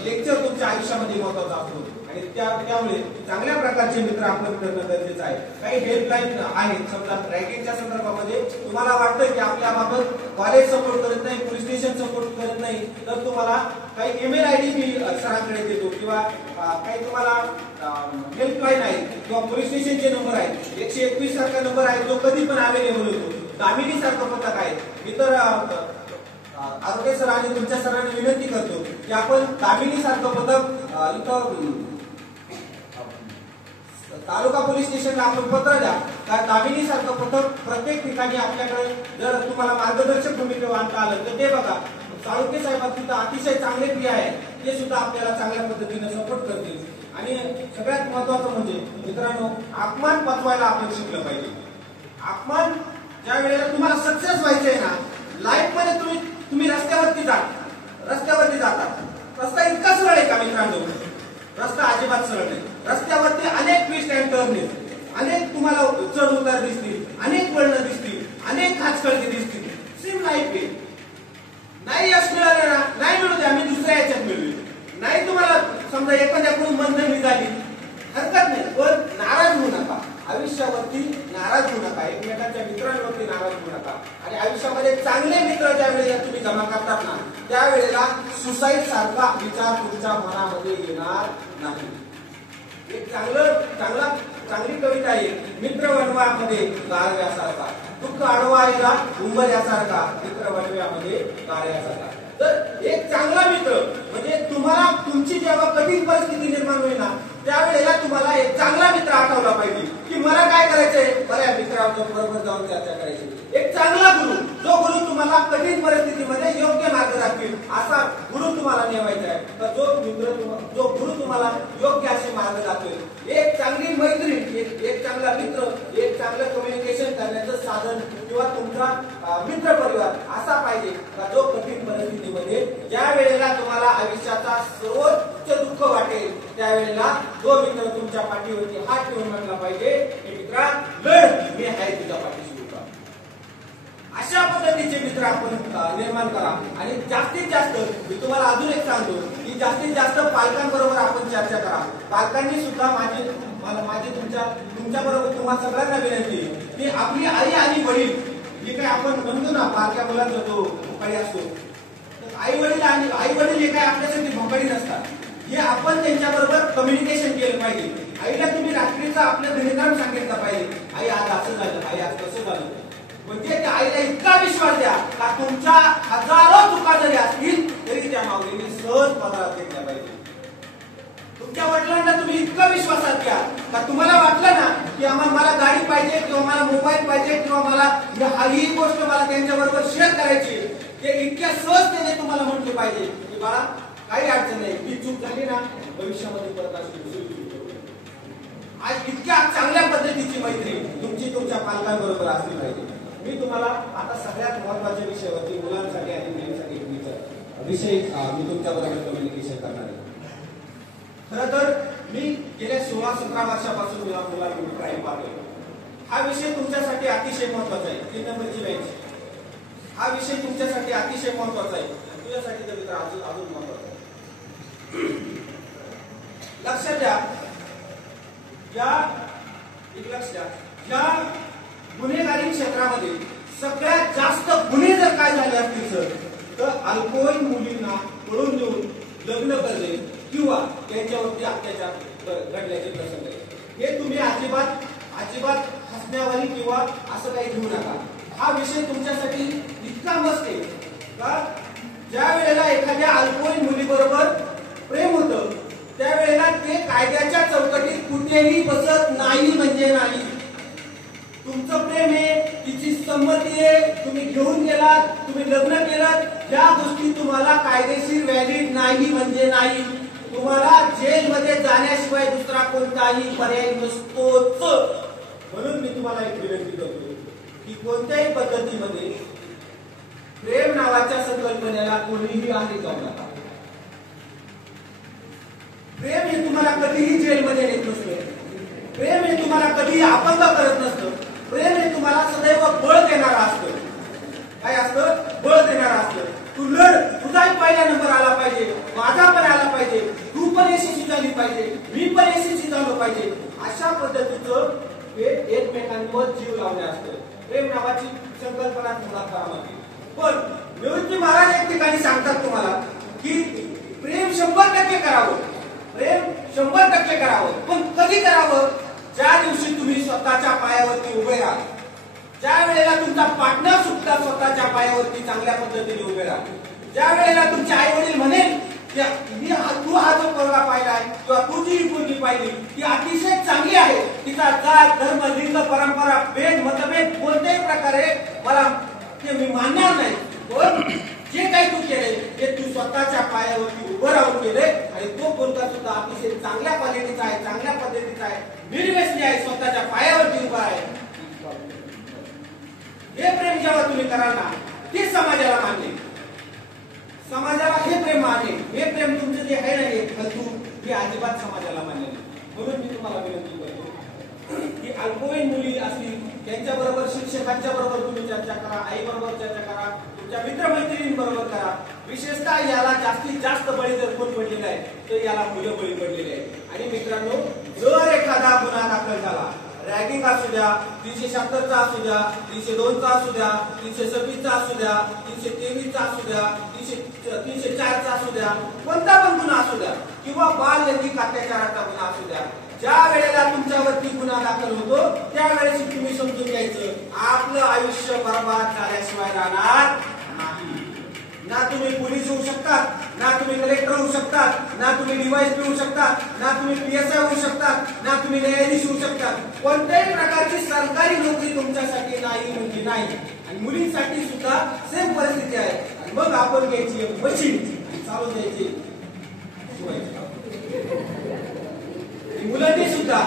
लेक्चर तुमच्या आयुष्यामध्ये महत्वाचा असतो. आणि त्यामुळे चांगल्या प्रकारचे मित्र आपण करणं गरजेचं आहे. काही हेल्पलाईन आहेत, समजा रॅगिंगच्या संदर्भामध्ये तुम्हाला वाटतं की आपल्या बाबत कॉलेज सपोर्ट करत नाही, पोलीस स्टेशन सपोर्ट करत नाही, तर तुम्हाला काही ईमेल आयडी मी सरांकडे देतो किंवा काही तुम्हाला हेल्पलाईन आहे किंवा पोलीस स्टेशनचे नंबर आहेत, 121 सारखा नंबर आहे जो कधी पण अवेलेबल होतो. दामिनी सारखं पथक आहे. मी तर आरोग्य सर आणि तुमच्या सरांना विनंती करतो की आपण दामिनी सारखं पथक इथं तालुका पोलीस स्टेशनला आपण पत्र द्या. कारण दामिनी सारखं पथक प्रत्येक ठिकाणी आपल्याकडे जर तुम्हाला मार्गदर्शक भूमिकेवर आणता आलं तर ते बघा. साळुंके साहेब सुद्धा अतिशय चांगले क्रिया आहे, ते सुद्धा आपल्याला चांगल्या पद्धतीने सपोर्ट करतील. आणि सगळ्यात महत्वाचं म्हणजे मित्रांनो, अपमान पचवायला आपण शिकलं पाहिजे. अपमान ज्या वेळेला तुम्हाला सक्सेस व्हायचंय ना लाईफ मध्ये, तुम्ही रस्त्यावरती जाता. रस्ता इतका सरळ आहे का मित्रांनो? रस्ता अजिबात सरळ नाही. रस्त्यावरती अनेक ट्विस्ट अँड टर्न आहेत, अनेक तुम्हाला चढ उतार दिसतील, अनेक वळणं दिसतील, अनेक खाचखळगे दिसतील. सेम लाईफ आहे. नाही यश मिळालं ना, नाही मिळू द्या, मी दुसऱ्या याच्यात मिळू. नाही तुम्हाला समजा एखाद्याकडून बंधन निघाली, हरकत नाही, पण नाराज होऊ नका. आयुष्यावरती नाराज होऊ नका, एकमेकांच्या मित्रांवरती नाराज होऊ नका. आणि आयुष्यामध्ये चांगले मित्र ज्या वेळेला तुम्ही जमा करतात ना त्यावेळेला सुसाईड सारखा विचार तुमच्या मनामध्ये येणार नाही. एक चांगली कविता आहे, मित्र वणव्यामध्ये गारव्यासारखा, दुःख अडवायला उंबऱ्यासारखा, मित्र वणव्यामध्ये गारव्यासारखा. तर एक चांगला मित्र म्हणजे तुम्हाला तुमची जेव्हा कठीण परिस्थिती निर्माण होईल ना त्यावेळेला तुम्हाला एक चांगला मित्र आठवला पाहिजे की मला काय करायचंय, बऱ्या मित्राच्या बरोबर जाऊन चर्चा करायची. एक चांगला गुरु, जो गुरु तुम्हाला कठीण परिस्थितीमध्ये योग्य मार्ग दाखवेल असा गुरु तुम्हाला निवडायचा आहे. तर जो गुरु तुम्हाला योग्य असे मार्ग दाखवेल. एक चांगली मैत्रीण, एक चांगला मित्र, एक चांगलं कम्युनिकेशन करण्याचं साधन किंवा तुमचा मित्र परिवार असा पाहिजे का जो कठीण परिस्थितीमध्ये ज्या वेळेला तुम्हाला आयुष्याचा सर्वोच्च दुःख वाटेल त्यावेळेला जो मित्र तुमच्या पाठीवरती हात ठेवून म्हटला पाहिजे की मित्रा लढ, मी आहे तुझ्या पाठीशी. अशा पद्धतीचे मित्र आपण निर्माण करा. आणि जास्तीत जास्त मी तुम्हाला अजून एक सांगतो की जास्तीत जास्त पालकांबरोबर आपण चर्चा करा. पालकांनी सुद्धा माझी तुमच्या बरोबर तुम्हाला सगळ्यांना विनंती की आपली आई आणि वडील जे काही आपण म्हणतो ना बारक्या मुलांचा जो भोकाडी असतो, आई वडील हे काय आपल्यासाठी भोकाडी नसतात. हे आपण त्यांच्याबरोबर कम्युनिकेशन केलं पाहिजे. आईला तुम्ही रात्रीचा आपलं घरकाम सांगितलं पाहिजे, आई आज असं झालं, आई आज कसं झालं. म्हणजे त्या आईला इतका विश्वास द्या का तुमच्या हजारो चुका जरी असतील तरी त्या माऊलीने सहज पदरात घेतल्या पाहिजे. तुमच्या वडिलांना तुम्ही इतका विश्वासात घ्या का तुम्हाला वाटलं ना की मला गाडी पाहिजे किंवा मला मोबाईल पाहिजे किंवा मला ही गोष्ट मला त्यांच्याबरोबर शेअर करायची, ते इतक्या सहजतेने तुम्हाला म्हटले पाहिजे की बाळा काही अडचण नाही, ही चूक झाली ना भविष्यामध्ये परत अशी. आज इतक्या चांगल्या पद्धतीची मैत्री तुमची तुमच्या पालकांबरोबर असली पाहिजे. मी तुम्हाला आता सगळ्यात महत्वाच्या विषयावरती मुलांसाठी आणि मुलींसाठी विषय मी तुमच्या बरोबर कम्युनिकेशन करणार आहे. खरं तर मी गेल्या 16-17 वर्षापासून मुलांना क्राईम पाहतोय. हा विषय तुमच्यासाठी अतिशय महत्वाचा आहे. 3 नंबरची बेंच हा विषय तुमच्यासाठी अतिशय महत्वाचा आहे. तुझ्यासाठी तर मित्र अजून महत्वाचा आहे. लक्षात द्या, या गुन्हेगारी क्षेत्रामध्ये सगळ्यात जास्त गुन्हे जर काय झाले असतील तर अल्पवयीन मुलींना पळून देऊन लग्न करणे किंवा त्यांच्यावरती अत्याचार घडल्याचे प्रसंग आहे. हे तुम्ही अजिबात हसण्यावारी किंवा असं काही घेऊ नका. हा विषय तुमच्यासाठी इतका मस्त आहे का ज्या वेळेला एखाद्या अल्पवयीन मुलीबरोबर प्रेम होतं त्यावेळेला ते कायद्याच्या चौकटीत कुठेही बसत नाही. म्हणजे नाही, तुमचं प्रेम आहे, तिची संमती आहे, तुम्ही घेऊन गेलात, तुम्ही लग्न केलं, या गोष्टी तुम्हाला कायदेशीर व्हॅलिड नाही. म्हणजे नाही, तुम्हाला जेलमध्ये जाण्याशिवाय दुसरा कोणताही पर्याय नसतोच. म्हणून मी तुम्हाला एक विनंती करतो की कोणत्याही पद्धतीमध्ये प्रेम नावाच्या संकल्पनेला कोणीही आधी जाऊ नका. प्रेम हे तुम्हाला कधीही जेलमध्ये नेत नसतं. प्रेम हे तुम्हाला कधीही अपंग करत नसतं. प्रेम हे तुम्हाला सदैव बळ देणारं असतं. काय असतं? बळ देणारं असतं. तू लढ, तुझाही पहिला नंबर आला पाहिजे, माझा पण आला पाहिजे, तू पण यशस्वी झाली पाहिजे, मी पण यशस्वी झालो पाहिजे, अशा पद्धतीचं हे एकमेकांवर जीव लावणे असतं. प्रेम नावाची संकल्पना तुम्हाला करावी. पण निवृत्ती महाराज एक ठिकाणी सांगतात तुम्हाला की प्रेम 100% करावं. प्रेम 100% करावं. पण कधी करावं? ज्या दिवशी तुम्ही स्वतःच्या पायावरती उभे राहा, ज्या वेळेला तुमचा पार्टनर सुद्धा स्वतःच्या पायावरती चांगल्या पद्धतीने उभे राहा, ज्या वेळेला तुमचे आई वडील म्हणेल तू हा जो पोरगा पाहिलाय किंवा तू जी मुलगी पाहिली ती अतिशय चांगली आहे, तिचा जात धर्म लिंग परंपरा भेद मतभेद कोणत्याही प्रकारे मला ते मी मानणार नाही, पण जे काही तू केले ते तू स्वतःच्या पायावरती उभं राहून केले आणि तो पोरगा सुद्धा अतिशय चांगल्या क्वालिटीचा आहे, चांगल्या पद्धतीचा आहे, निर्व्यसनी आहे, स्वतःच्या पायावरती उभा आहे. हे प्रेम जेव्हा तुम्ही कराल ना ते समाजाला मान्य, समाजाला हे प्रेम मान्य. हे प्रेम तुमचं जे आहे नाही फालतू हे अजिबात समाजाला मान्य नाही. म्हणून मी तुम्हाला विनंती करतो की अल्पवयीन मुली असतील त्यांच्या बरोबर शिक्षकांच्या बरोबर तुम्ही चर्चा करा, आई बरोबर चर्चा करा, तुमच्या मित्रमैत्रिणींबरोबर करा. विशेषतः याला जास्तीत जास्त बळी जर कोण पडलेला आहे तर याला मुलं बळी पडलेले आहे. आणि मित्रांनो, जर एखादा गुन्हा दाखल झाला, रॅगिंग असू द्या, 376 असू द्या, 302 असू द्या, 326 असू द्या, 323 असू द्या, 304 असू द्या, कोणता पण गुन्हा असू द्या किंवा बाल लैंगिक अत्याचाराचा गुन्हा असू द्या, ज्या वेळेला तुमच्यावरती गुन्हा दाखल होतो त्यावेळेस तुम्ही समजून घ्यायचं आपलं आयुष्य बर्बाद झाल्याशिवाय राहणार नाही. ना तुम्ही पोलीस होऊ शकतात, ना तुम्ही कलेक्टर होऊ शकतात, ना तुम्ही डीवायएसपी होऊ शकतात, ना तुम्ही पीएसआय होऊ शकतात, ना तुम्ही न्यायाधीश होऊ शकतात. कोणत्याही प्रकारची सरकारी नोकरी तुमच्यासाठी नाही म्हणजे नाही. आणि मुलींसाठी सुद्धा सेम परिस्थिती आहे. आणि मग आपण घ्यायची मशीन चालू द्यायची मुलांनी सुद्धा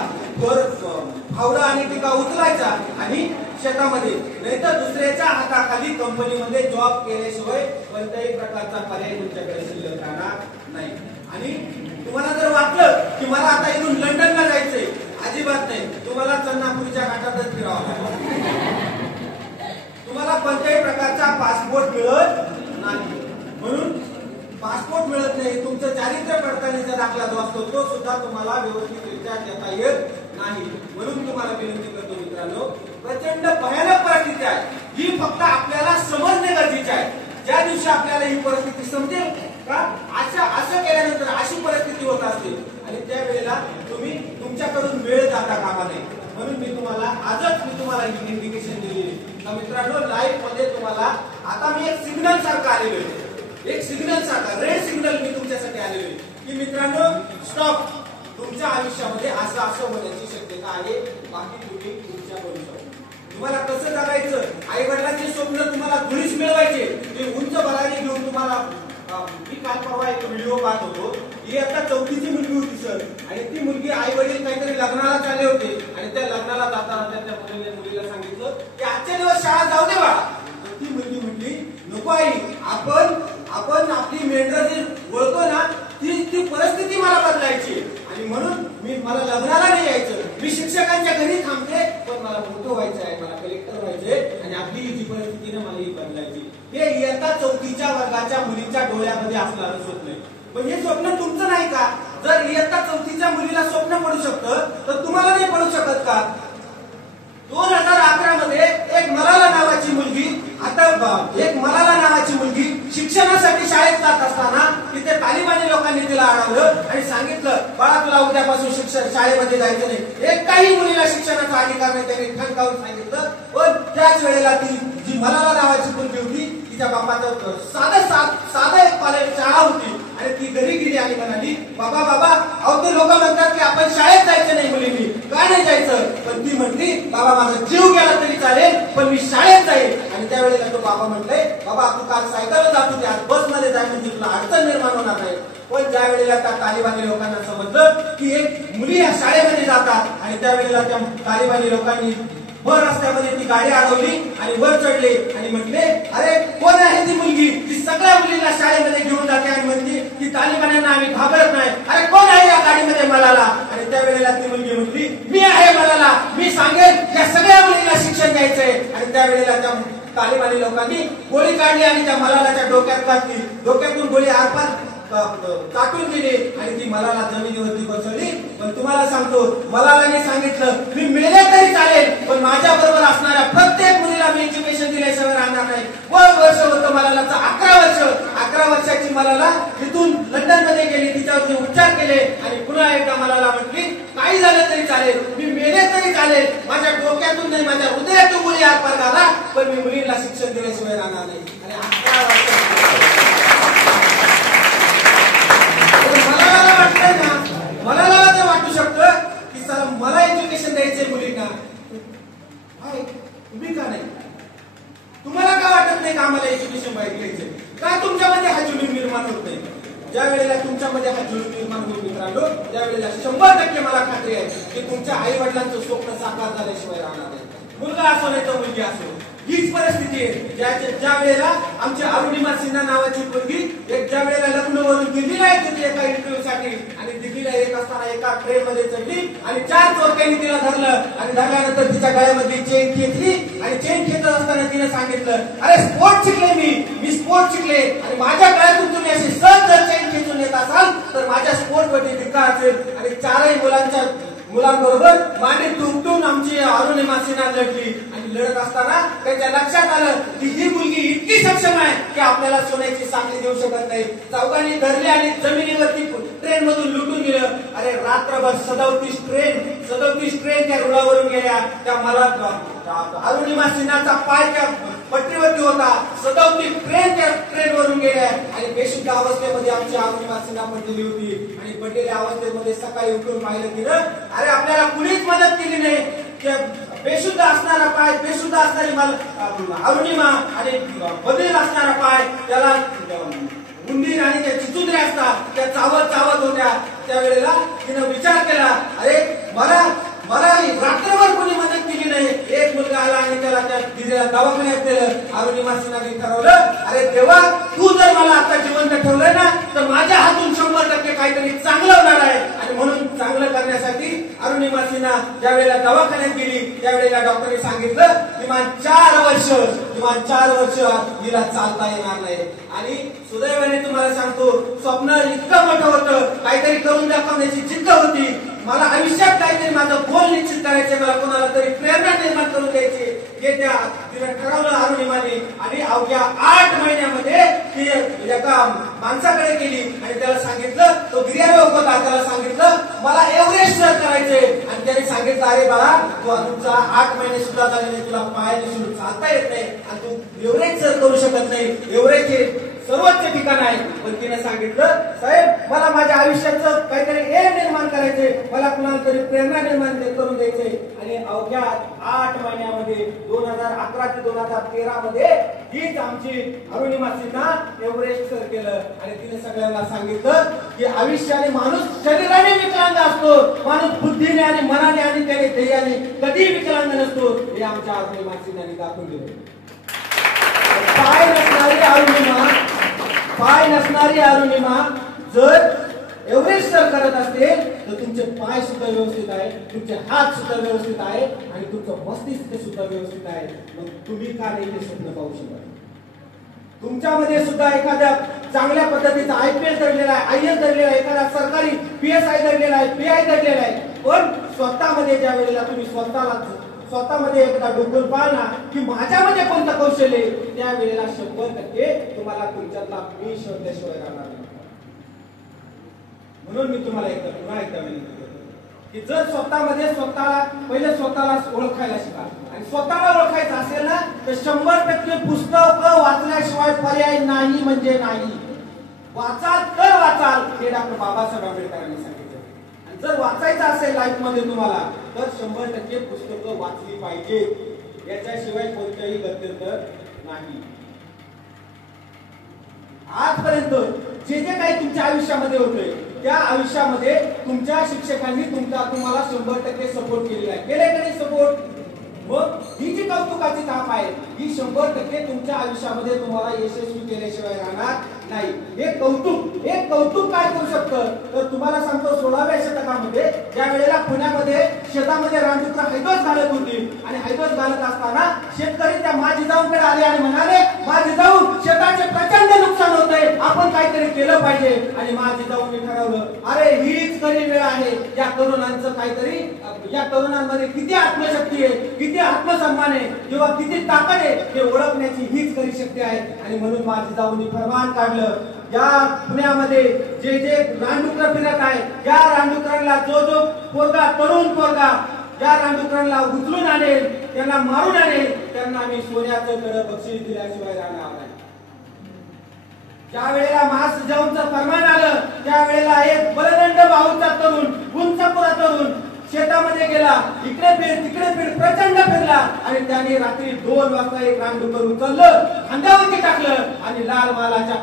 फावडा आणि टिका उचलायचा आणि शेतामध्ये नाहीतर दुसऱ्याच्या हाताखाली कंपनीमध्ये जॉब केल्याशिवाय कोणत्याही प्रकारचा पर्याय तुमच्याकडे शिल्लक राहणार नाही. आणि तुम्हाला जर वाटलं की मला आता इथून लंडनला जायचंय, अजिबात नाही. तुम्हाला चन्नापुरीच्या घाटातच फिरावं लागेल. तुम्हाला कोणत्याही प्रकारचा पासपोर्ट मिळत नाही. म्हणून पासपोर्ट मिळत नाही, तुमचं चारित्र्य पडताळणीचा दाखला जो असतो तो सुद्धा तुम्हाला व्यवस्थितरित्या देता येत नाही. म्हणून तुम्हाला विनंती करतो मित्रांनो, प्रचंड भयानक परिस्थिती आहे ही, फक्त आपल्याला समजणे गरजेचे आहे. ज्या दिवशी आपल्याला ही परिस्थिती समजेल का असं केल्यानंतर अशी परिस्थिती होत असते आणि त्यावेळेला तुम्ही तुमच्याकडून वेळ जाता कामा नये. म्हणून मी तुम्हाला आजच तुम्हाला इंडिकेशन दिली का मित्रांनो, लाईफ मध्ये तुम्हाला आता मी एक सिग्नल सारखं आलेलो आहे, एक सिग्नल सारखा रेड सिग्नल मी तुमच्यासाठी आलेलो आहे की मित्रांनो स्टॉप. तुमच्या आयुष्यामध्ये असं होण्याची शक्यता आहे, बाकी तुम्ही तुमच्या करू शकता. तुम्हाला कसं जगायचं, आई वडिलांचे स्वप्न तुम्हाला धुळीस मिळवायचे, ते उंच बरारी घेऊन तुम्हाला. मी काल परवा एक व्हिडिओ पाहत होतो, ही आता 4थीची मुलगी होती सर, आणि ती मुलगी आई वडील काहीतरी लग्नाला चालले होते आणि त्या लग्नाला जाताना त्या मुलीला सांगितलं की आजच्या दिवस शाळा जाऊ दे बाळा. ती मुलगी म्हटली नको आई, आपण आपली मेंढर जी वळतो ना ती परिस्थिती मला बदलायची आणि म्हणून मला लग्नाला नाही यायचं, मी शिक्षकांच्या घरी थांबते, पण मला मोठं व्हायचं आहे, मला कलेक्टर व्हायचंय आणि आपली जी परिस्थिती ना मला ही बदलायची. हे इयत्ता 4थीच्या वर्गाच्या मुलीच्या डोळ्यामध्ये असणारं स्वप्न आहे. पण हे स्वप्न तुमचं नाही का? जर इयत्ता 4थीच्या मुलीला स्वप्न पडू शकतं तर तुम्हाला नाही पडू शकत का? 2011 मध्ये एक मलाला नावाची मुलगी, एक मलाला नावाची मुलगी शिक्षणासाठी शाळेत जात असताना तिथे तालिबानी लोकांनी तिला अडवलं आणि सांगितलं बाळा तुला उद्यापासून शाळेमध्ये जायचं नाही. एकाही मुलीला शिक्षणाचा अधिकार नाही त्यांनी ठणकावून सांगितलं. पण त्याच वेळेला ती जी मलाला नावाची मुलगी होती तिच्या बापाचं साधं एक कॉलेज शाळा होती आणि ती घरी गेली आणि म्हणाली बाबा अहो ते लोक म्हणतात की आपण शाळेत जायचं नाही मुलींनी, का नाही जायचं? पण ती म्हटली बाबा माझा जीव गेला तरी चालेल पण मी शाळेत जाईल. आणि त्यावेळेला तो बाबा म्हटले बाबा तू काल सायकलला जात होती, आज बसमध्ये जाय म्हणजे तुला अडचण निर्माण होणार नाही. पण ज्या वेळेला त्या तालिबानी लोकांना समजलं की एक मुली या शाळेमध्ये जातात आणि त्यावेळेला त्या तालिबानी लोकांनी भर रस्त्यामध्ये ती गाडी अडवली आणि वर चढले आणि म्हटले, अरे कोण आहे ती मुलगी, ती सगळ्या मुलींना शाळेमध्ये घेऊन जाते आणि म्हणते की तालिबान्यांना आम्ही घाबरत नाही, अरे कोण आहे या गाडीमध्ये मलाला. आणि त्यावेळेला ती मुलगी म्हटली, मी आहे मलाला, मी सांगेन या सगळ्या मुलींना शिक्षण द्यायचंय. आणि त्यावेळेला त्या तालिबानी लोकांनी गोळी काढली आणि त्या मलालाच्या डोक्यात घातली. डोक्यातून गोळी आरपार काटून गेली आणि ती मलाला जमिनीवरती बसवली. पण तुम्हाला सांगतो, मलालाने सांगितलं, मी मेले तरी चालेल पण माझ्या बरोबर असणाऱ्या प्रत्येक मुलीला मी एज्युकेशन दिल्याशिवाय राहणार नाही. वर्ष होतं मलालाचं 11 वर्ष. 11 वर्षाची मलाला तिथून लंडन मध्ये गेली, तिच्यावरती उपचार केले आणि पुन्हा एकदा मलाला म्हटली, काही झालं तरी चालेल, मी मेले तरी चालेल, माझ्या डोक्यातून नाही माझ्या हृदयातून मुली आरपार घाला पण मी मुलीला शिक्षण दिल्याशिवाय राहणार नाही. आणि 11 वर्ष मला तर वाटू शकतं की सर मला एज्युकेशन द्यायचंय मुलींना, तुम्ही का नाही, तुम्हाला का वाटत नाही का आम्हाला एज्युकेशन घ्यायचंय, का तुमच्यामध्ये हा जुलूम निर्माण होत नाही. ज्या वेळेला तुमच्यामध्ये हा जुलूम निर्माण होईल मित्रांनो, त्यावेळेला 100% मला खात्री आहे की तुमच्या आई वडिलांचं स्वप्न साकार झाल्याशिवाय राहणार नाही. मुलगा असो नाही तर मुलगी असो, हीच परिस्थिती आहे. ज्या वेळेला आमची अरुणिमा सिन्हा नावाची मुलगी ज्या वेळेला लग्नावरून दिल्लीला येत होती एका इंटरव्ह्यू साठी आणि दिल्लीला येत असताना एका ट्रेन मध्ये चढली आणि 4 चोरट्यांनी तिला धरलं आणि धरल्यानंतर तिच्या गळ्यामधली चेन खेचली आणि चेन खेचत असताना तिने सांगितलं, अरे स्पोर्ट शिकले मी स्पोर्ट शिकले आणि माझ्या गळ्यातून तुम्ही असे सहज जर चेन खेचून येत असाल तर माझ्या स्पोर्ट वरती धिक्कार असेल. आणि 4ही मुलांबरोबर मांडीत तुमटून आमची अरुणिमा सिन्हा लढली आणि लढत असताना त्यांच्या लक्षात आलं की ही मुलगी इतकी सक्षम आहे की आपल्याला सोन्याची साखळी देऊ शकत नाही. चौघांनी धरली आणि जमिनीवरती ट्रेन मधून लुटून गेलं. अरे रात्रभर 37 ट्रेन त्या रुळावरून गेल्या. त्या मला अरुणिमा सिन्हाचा पाय त्या पट्टीवरती होता. 37 ट्रेन त्या ट्रेनवरून गेल्या आणि बेशुद्ध अवस्थेमध्ये आमची अरुणिमा सिन्हा पडलेली होती. आणि पडलेल्या अवस्थेमध्ये सकाळी उठून पाहिलं तिनं, अरे आपल्याला कुणीच मदत केली नाही. बेशुद्ध असणारा पाय, बेशुद्ध असणारी अरुणिमा आणि बधीर असणारा पाय, त्याला उंदीर आणि त्या चिचुंद्रे असतात त्या चावत होत्या. त्यावेळेला तिनं विचार केला, अरे मला रात्रभर कोणी मदत केली नाही. एक मुलगा आला आणि त्याला त्या दिदीला दवाखान्यात नेलं. अरुणिमा सिन्हाने ठरवलं, अरे देवा तू जर मला आता जिवंत ठेवलंय ना तर माझ्या हातून 100% काहीतरी चांगलं होणार आहे. आणि म्हणून चांगलं करण्यासाठी अरुणिमा सिन्हा ज्यावेळेला दवाखान्यात गेली त्यावेळेला डॉक्टरने सांगितलं किमान 4 वर्ष हिला चालता येणार नाही. आणि सुदैवाने तुम्हाला सांगतो, स्वप्न इतकं मोठं होतं, काहीतरी करून दाखवण्याची जिद्द होती. मला आयुष्यात काहीतरी माझं गोल निश्चित करायचे, मला कोणाला तरी प्रेरणा निर्माण करून द्यायची हे तिने ठरवलं अरुणिमाने. आणि अवघ्या 8 महिन्यामध्ये ती एका माणसाकडे गेली आणि त्याला सांगितलं, तो गिर्यारोहक होता, त्याला सांगितलं मला एव्हरेस्ट सर करायचे. आणि त्याने सांगितलं, अरे बाळा तुमचा 8 महिने सुद्धा झाले नाही, तुला पाय दिसून चालता येत नाही आणि तू एव्हरेस्ट सर करू शकत नाही. एव्हरेस्ट हे सर्वोच्च ठिकाण आहे. पण तिने सांगितलं, साहेब मला माझ्या आयुष्याचं काहीतरी एम निर्माण करायचंय, मला कुणाला तरी प्रेरणा निर्माण करून द्यायचंय. आणि अवघ्या 8 महिन्यामध्ये 2011 ते 2013 मध्ये हीच आमची अरुणिमा सिन्हा एव्हरेस्ट सर केलं. आणि तिने सगळ्यांना सांगितलं की आयुष्याने माणूस शरीराने विकलांग असतो, माणूस बुद्धीने आणि मनाने आणि त्याने ध्येयाने कधी विकलांग नसतो, हे आमच्या अरुणिमा सिन्हाने दाखवून दिलं. पाय नसणारी अरुणिमा जर एव्हरेस्ट सर करत असेल तर तुमचे पाय सुद्धा व्यवस्थित आहे, तुमचे हात सुद्धा व्यवस्थित आहे आणि तुमचं मस्तिष्क सुद्धा व्यवस्थित आहे. मग तुम्ही का नाही ते स्वप्न पाहू शकता? तुमच्यामध्ये सुद्धा एखाद्या चांगल्या पद्धतीचा IPS दडलेला आहे, IAS दडलेला आहे, एखादा सरकारी PSI दडलेला आहे, PI दडलेला आहे. पण स्वतःमध्ये ज्या वेळेला तुम्ही स्वतःमध्ये एकदा डोकून पाहना की माझ्यामध्ये कोणतं कौशल्य आहे, त्या वेळेला 100% तुम्हाला तुमच्यातला मी शोधल्याशिवाय राहणार नाही. म्हणून मी तुम्हाला पुन्हा एकदा विनंती करतो की जर स्वतःला ओळखायला शिका आणि स्वतःला ओळखायचं असेल ना तर 100% पुस्तक वाचल्याशिवाय पर्याय नाही म्हणजे नाही. वाचाल तर वाचाल हे डॉक्टर बाबासाहेब आंबेडकरांनी सांगितलं. आणि जर वाचायचं असेल लाईफ मध्ये तुम्हाला तर 100% पुस्तकं वाचली पाहिजे, याच्याशिवाय कोणत्याही गत्यंतर नाही. आजपर्यंत जे जे काही तुमच्या आयुष्यामध्ये होतंय त्या आयुष्यामध्ये तुमच्या शिक्षकांनी तुम्हाला 100% सपोर्ट केलेला आहे. केले का नाही सपोर्ट? मग ही जी कौतुकाची थाप आहे ही 100% तुमच्या आयुष्यामध्ये तुम्हाला यशस्वी केल्याशिवाय राहणार नाही. एक कौतुक काय करू शकतं तर तुम्हाला सांगतो 16व्या शतकामध्ये ज्या वेळेला पुण्यामध्ये शेतामध्ये रानडुकरं हैदोस घालत होती आणि हैदोस घालत असताना शेतकरी त्या माझीजाऊंकडे आले आणि म्हणाले, माझीजाऊ शेताचे प्रचंड नुकसान होतंय, आपण काहीतरी केलं पाहिजे. आणि माझीजाऊंनी ठरवलं, अरे हीच खरी वेळ आहे या तरुणांचं काहीतरी, या तरुणांमध्ये किती आत्मशक्ती आहे, किती आत्मसन्मान आहे किंवा किती ताकद आहे हे ओळखण्याची हीच खरी शक्ती आहे. आणि म्हणून माझीजाऊंनी फरमान काढलं, या पुण्यामध्ये जे जे रानडुकर फिरत आहे या रानडुकरांना जो पोरगा, तरुण पोरगा या रानडुकरांना उचलून आणेल, त्यांना मारून आणेल, त्यांना मी सोन्याचं कडं बक्षीस दिल्याशिवाय राहणार नाही. ज्या वेळेला माझीजाऊंचं फरमान आलं त्यावेळेला एक बलदंड बाहूचा तरुण, उंचपुरा तरुण शेतामध्ये गेला, इकडे फिर तिकडे फिर प्रचंड फिरला आणि त्याने रात्री 2 वाजता एक रानडुकर उचललं, खांद्यावरती टाकलं आणि लाल महालाच्या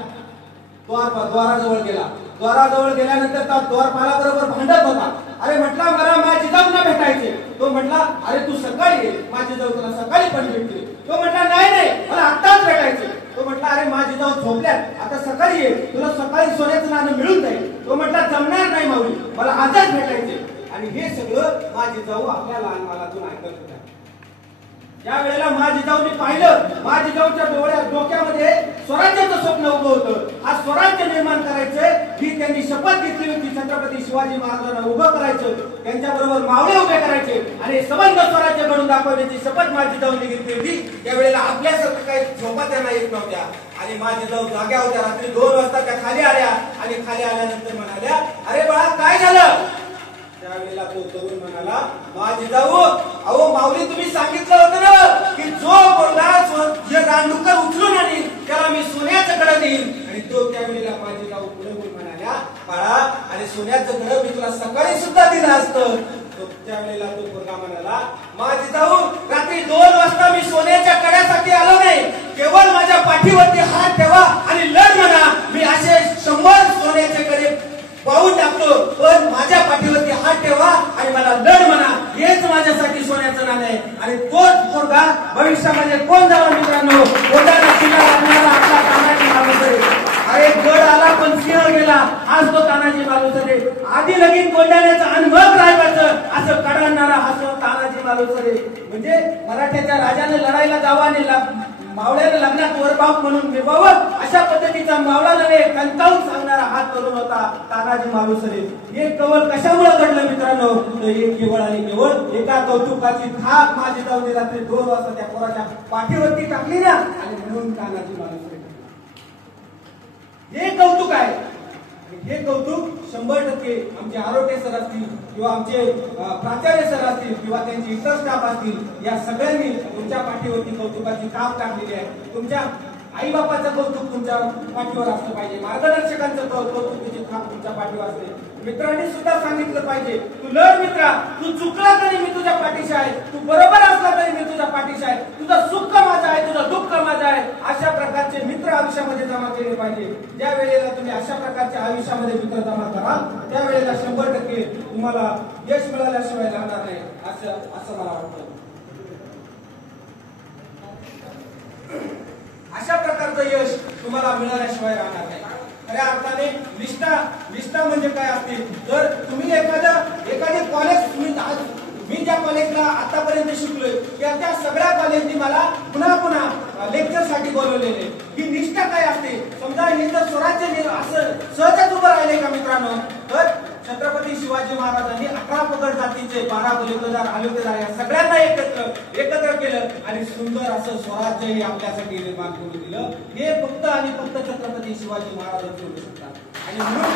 द्वाराजवळ गेला. द्वाराजवळ गेल्यानंतर त्या द्वारपालाबरोबर भांडत होता. अरे म्हटला, मला माझीजाऊंना भेटायचे. तो म्हटला, अरे तू सकाळी ये, माझीजाऊ तुला सकाळी पण भेटते. तो म्हटला, नाही मला आत्ताच भेटायचे. तो म्हटला, अरे माझीजाऊ झोपल्यात, आता सकाळी ये, तुला सकाळी सोन्याचं नाणं मिळून जाईल. तो म्हटला, जमणार नाही माऊली, मला आजच भेटायचे. आणि हे सगळं माझीजाऊ आपल्या लहान मालातून ऐकत होता. ज्या वेळेला माझीजाऊंनी पाहिलं, माझीजाऊच्या डोक्यामध्ये स्वराज्याचं स्वप्न उभं होतं. हा स्वराज्य निर्माण करायचंय ही त्यांनी शपथ घेतली होती. छत्रपती शिवाजी महाराजांना उभं करायचं, त्यांच्याबरोबर मावळे उभे करायचे आणि सबंध स्वराज्य घडून दाखवण्याची शपथ माझीजाऊंनी घेतली होती. त्यावेळेला आपल्यासारखं काही झोपा त्यांना येत नव्हत्या आणि माझीजाऊ जाग्या होत्या. रात्री 2 वाजता त्या खाली आल्या आणि खाली आल्यानंतर म्हणाल्या, अरे बाळा काय झालं? त्यावेळेला तो तरुण म्हणाला, माझीजाऊ, अहो माऊली तुम्ही सांगितलं होतं ना की जो पोरगा जे रानडुकर उचलून आणील त्याला मी सोन्याचं कडं देईन. आणि तो त्यावेळेला माझीजाऊ पुढे बोल म्हणाल्या, बाळा आणि सोन्याचं कडं मी तुला सकाळी सुद्धा दिलं असतं. त्यावेळेला तो पोरगा म्हणाला, माझीजाऊ रात्री 2 वाजता मी सोन्याच्या कड्यासाठी आलो नाही, केवळ माझ्या पाठीवरती हात ठेवा आणि लढ म्हणा. मी असे 100 सोन्याचे कडे पाहून टाकतो, पण माझ्या पाठीवरती हात ठेवा आणि मला लढ म्हणा. हेच माझ्यासाठी सोन्याचं नाणं आहे. आणि तोच पोरगा भविष्यामध्ये कोण जाणार मित्रांनो? कोणाला सिंह आपला तानाजी मालुसरे. अरे गड आला पण सिंह गेला, आज तो तानाजी मालुसरे. आधी लगीन कोंढाण्याचं आणि मग रायबाचं असं काढणारा हा तानाजी मालुसरे. म्हणजे मराठ्याच्या राजाने लढायला जावं आणि मावळ्याला लग्नात वरबाप म्हणून मिळवावं अशा पद्धतीचा मावळा नव्हे कंटाळून सांगणारा हा तरुण होता तानाजी मालुसरे. हे केवळ कशामुळे घडलं मित्रांनो? हे केवळ आणि केवळ एका कौतुकाची थाप माझीजाऊंनी रात्री 2 वाजता त्या पोराच्या पाठीवरती टाकली ना आणि म्हणून तानाजी मालुसरे. हे कौतुक आहे. हे कौतुक 100% आमचे आरोग्य सर असतील किंवा आमचे प्राचार्य सर असतील किंवा त्यांचे इतर स्टाफ असतील या सगळ्यांनी तुमच्या पाठीवरती कौतुकाची काम टाकलेली आहे. तुमच्या आई बापाचं कौतुक तुमच्या पाठीवर असलं पाहिजे, मार्गदर्शकांचं कौतुकाची थाप तुमच्या पाठीवर असते. मित्रांनी सुद्धा सांगितलं पाहिजे, तू लढ मित्रा, तू चुकला तरी मी तुझ्या पाठीशी आहे, तू बरोबर असला तरी मी तुझ्या पाठीशी आहे, तुझं सुख माझं आहे, तुझं दुःख माझं आहे. अशा प्रकारचे मित्र आयुष्यामध्ये जमा केले पाहिजे. ज्या वेळेला तुम्ही अशा प्रकारच्या आयुष्यामध्ये मित्र जमा कराल त्यावेळेला 100% तुम्हाला यश मिळाल्याशिवाय राहणार नाही असं मला वाटतं. अशा प्रकारचं यश तुम्हाला मिळाल्याशिवाय राहणार नाही. खऱ्या अर्थाने निष्ठा म्हणजे काय असते तर तुम्ही एखादे कॉलेज मी ज्या कॉलेजला आतापर्यंत शिकलोय त्या सगळ्या कॉलेजनी मला पुन्हा लेक्चर साठी बोलवलेले. ही निष्ठा काय असते? समजा इथं स्वराज्य असं सहजच उभं राहिले का मित्रांनो? तर छत्रपती शिवाजी महाराजांनी 11 पगड जातीचे 12 बलुतेदार हलुतेदार या सगळ्यांना एकत्र केलं आणि सुंदर असं स्वराज्य आपल्यासाठी निर्माण करून दिलं. हे फक्त आणि फक्त छत्रपती शिवाजी महाराजांचे करू शकतात. आणि म्हणून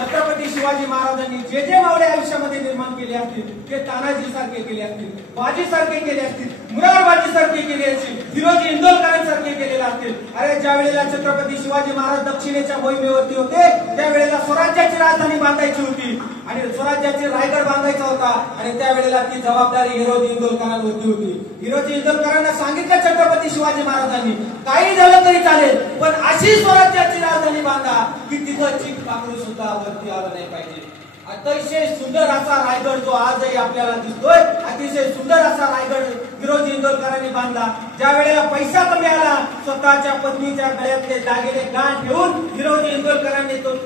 छत्रपती शिवाजी महाराजांनी जे जे मावळे आयुष्यामध्ये निर्माण केले असतील ते तानाजी सारखे केले असतील, बाजी सारखे केले असतील, मुरारबाजी सारखे केले असतील, हिरोजी इंदोरकरांसारखे केलेले असतील. अरे ज्या वेळेला छत्रपती शिवाजी महाराज दक्षिणेच्या मोहिमेवरती होते त्यावेळेला स्वराज्याची राजधानी बांधायची होती आणि स्वराज्याची रायगड बांधायचा होता आणि त्यावेळेला ती जबाबदारी हिरोजी इंदोरकरांवरती होती. हिरोजी इंदोरकरांना सांगितलं छत्रपती शिवाजी महाराजांनी काही झालं तरी चालेल, पण अशी स्वराज्याची राजधानी बांधा की तिथं चीक पाखरू सुद्धा वरती आलं नाही पाहिजे. अतिशय सुंदर असा रायगड जो आजही आपल्याला दिसतोय, अतिशय सुंदर असा रायगड हिरोजी इंदोरकरांनी बांधला. ज्या वेळेला पैसा कमी आला, स्वतःच्या पत्नीच्या गळ्यातले दागिने गहाण ठेवून हिरोजी इंदोरकरांनी तो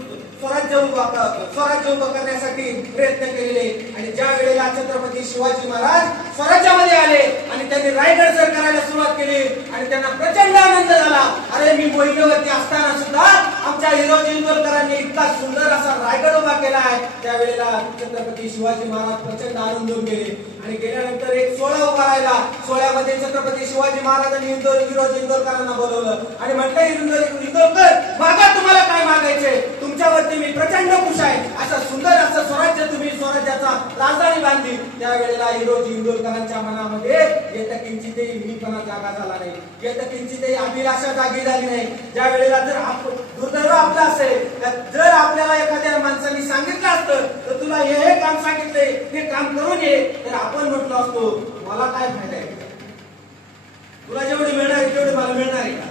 स्वराज्य उभं करण्यासाठी प्रयत्न केलेले. आणि ज्या वेळेला छत्रपती शिवाजी महाराज स्वराज्यामध्ये आले आणि त्यांनी रायगड सर करायला सुरुवात केली आणि त्यांना प्रचंड आनंद झाला. अरे मी मोहिमेवरती असताना सुद्धा आमच्या हिरोजी इंदोरकरांनी इतका सुंदर असा रायगड उभा केला आहे. त्यावेळेला छत्रपती शिवाजी महाराज प्रचंड आनंदून गेले आणि गेल्यानंतर एक सोहळा उभा राहिला. सोहळ्यामध्ये छत्रपती शिवाजी महाराजांनी हिरोजी इंदोरकरांना बोलवलं आणि म्हटलं, इंदोरकर मागा, तुम्हाला काय मागायचे, तुमच्यावरती मी प्रचंड खुश आहे. असं सुंदर असं स्वराज्य तुम्ही स्वराज्याचा राजधानी बांधली. त्यावेळेला हिरोजी इंदोरकरांच्या मनामध्ये येत्या किंचितही मीपणा जागा झाला नाही, येत्या किंचितही अभिलाषा जागी झाली नाही. ज्या वेळेला जर दुर्दैव आपलं असेल, जर आपल्याला एखाद्या माणसाने सांगितलं असतं तर तुला हे काम सांगितलंय, हे काम करून ये, तर आपण म्हटलो असतो मला काय फायदा आहे, तुला जेवढी मिळणार आहे तेवढी मला मिळणार आहे का,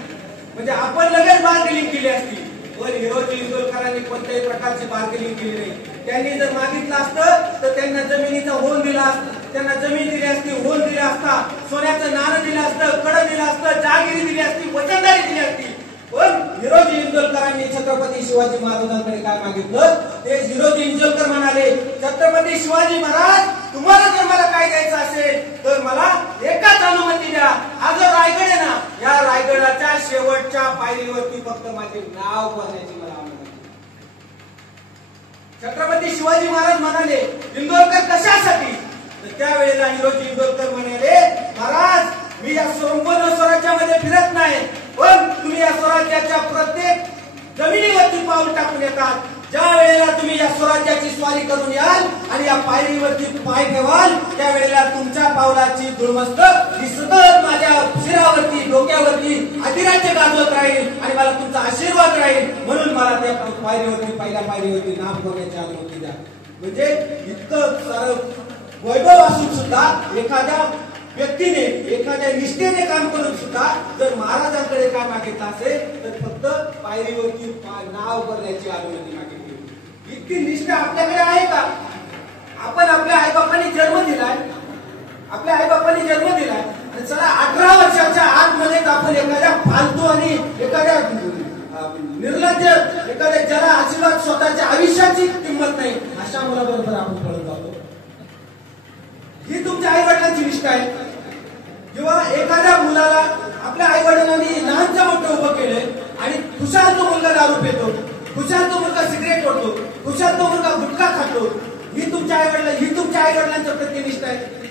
म्हणजे आपण लगेच बार्गेनिंग केली असती. पण हिरोजी इंदोरकरांनी कोणत्याही प्रकारची बार्गेनिंग केली नाही. त्यांनी जर मागितलं असतं तर त्यांना जमिनीचा होन दिला असता, त्यांना जमीन दिली असती, होन दिला असता, सोन्याचं नाणं दिलं असतं, कडं दिलं असतं, जहागिरी दिली असती, वचनदारी दिली असती. पण हिरोजी इंदोरकरांनी छत्रपती शिवाजी महाराजांकडे काय मागितलं, ते हिरोजी इंदोरकर म्हणाले, छत्रपती शिवाजी महाराज तुम्हाला जर मला काय द्यायचं असेल तर मला एकाच अनुमती द्या. हा जो रायगड आहे ना, या रायगडाच्या शेवटच्या पायरीवरती फक्त माझे नाव करण्याची मला अनुमती. छत्रपती शिवाजी महाराज म्हणाले, इंदोरकर कशासाठी, तर त्यावेळेला हिरोजी इंदोरकर म्हणाले, महाराज मी या संपूर्ण स्वराज्यामध्ये फिरत नाही, पण तुम्ही या स्वराज्याच्या प्रत्येक जमिनीवरती पाऊल टाकून येतात. ज्या वेळेला तुम्ही या स्वराज्याची स्वारी करून याल आणि या पायरीवरती पाय ठेवाल, त्यावेळेला तुमच्या पावलाची धुळमस्त ही सतत माझ्या शिरावरती, डोक्यावरती अधिराज्य गाजवत राहील आणि मला तुमचा आशीर्वाद राहील. म्हणून मला त्या पायरीवरती, पहिल्या पायरीवरती नाम ठेवण्याची अनुमती द्या. म्हणजे इतकं सारं वैभव असून सुद्धा एखाद्या व्यक्तीने, एखाद्या निष्ठेने काम करून सुद्धा जर महाराजांकडे काय मागितलं असेल तर फक्त पायरीवरती नाव करण्याची अनुमती मागितली. इतकी निष्ठा आपल्याकडे आहे का? आपण आपल्या आईबापांनी जन्म दिलाय, आपल्या आईबापांनी जन्म दिलाय आणि चला 18 वर्षाच्या आतमध्येच आपण एखाद्या फालतू आणि एखाद्या निर्लज्ज, एखाद्या ज्याला अजिबात स्वतःच्या आयुष्याची किंमत नाही अशा मुलाबरोबर आपण पळून जातो. ही तुमच्या आई वडिलांची निष्ठा आहे. जेव्हा एखाद्या मुलाला आपल्या आई वडिलांनी लहानचं मोठं उभं केलंय आणि खुशाल तो मुलगा दारू पितो, खुशाल तो मुलगा सिगरेट ओढतो, खुशाल तो मुलगा गुटखा खातो, ही तुमच्या आई वडिलांचं प्रतिनिष्ठा आहे.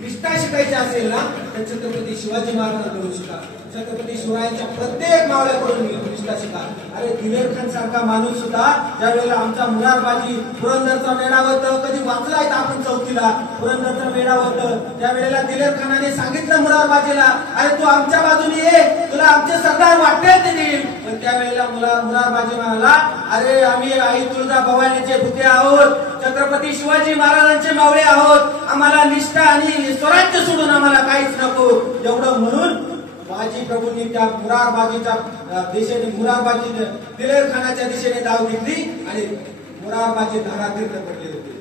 निष्ठा शिकायची असेल ना तर छत्रपती शिवाजी महाराजांकडून शिका, छत्रपती शिवरायांच्या प्रत्येक मावळ्याकडून निष्ठा शिका. अरे दिलेर खान सारखा माणूस सुद्धा ज्यावेळेला आमचा मुरारबाजी पुरंदरचा वेढा होतं, कधी वाचलाय तर आपण चौथीला पुरंदरचा वेढा होतं, त्यावेळेला दिलेर खानाने सांगितलं मुरारबाजीला, अरे तू आमच्या बाजूने ये, तुला आमचे सरदार वाटण्यात देतील. पण त्यावेळेला मुरारबाजी म्हणाला, अरे आम्ही आई तुळजा भवानीचे भुते आहोत, छत्रपती शिवाजी महाराजांचे मावळे आहोत, आम्हाला निष्ठा आणि स्वराज्य सोडून आम्हाला काहीच नको. एवढं म्हणून बाजी प्रभूंनी त्या मुरारबाजीच्या दिशेने, मुरारबाजी दिलेर खानाच्या दिशेने धाव घेतली आणि मुरारबाजी धारातीर्थ पडले होते.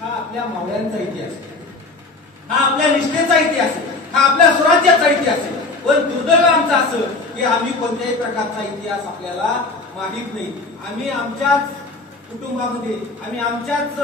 हा आपल्या मावळ्यांचा इतिहास आहे, हा आपल्या निष्ठेचा इतिहास आहे, हा आपल्या स्वराज्याचा इतिहास आहे. पण दुर्दैव आमचं असं की आम्ही कोणत्याही प्रकारचा इतिहास आपल्याला माहित नाही. आम्ही आमच्याच कुटुंबामध्ये, आम्ही आमच्याच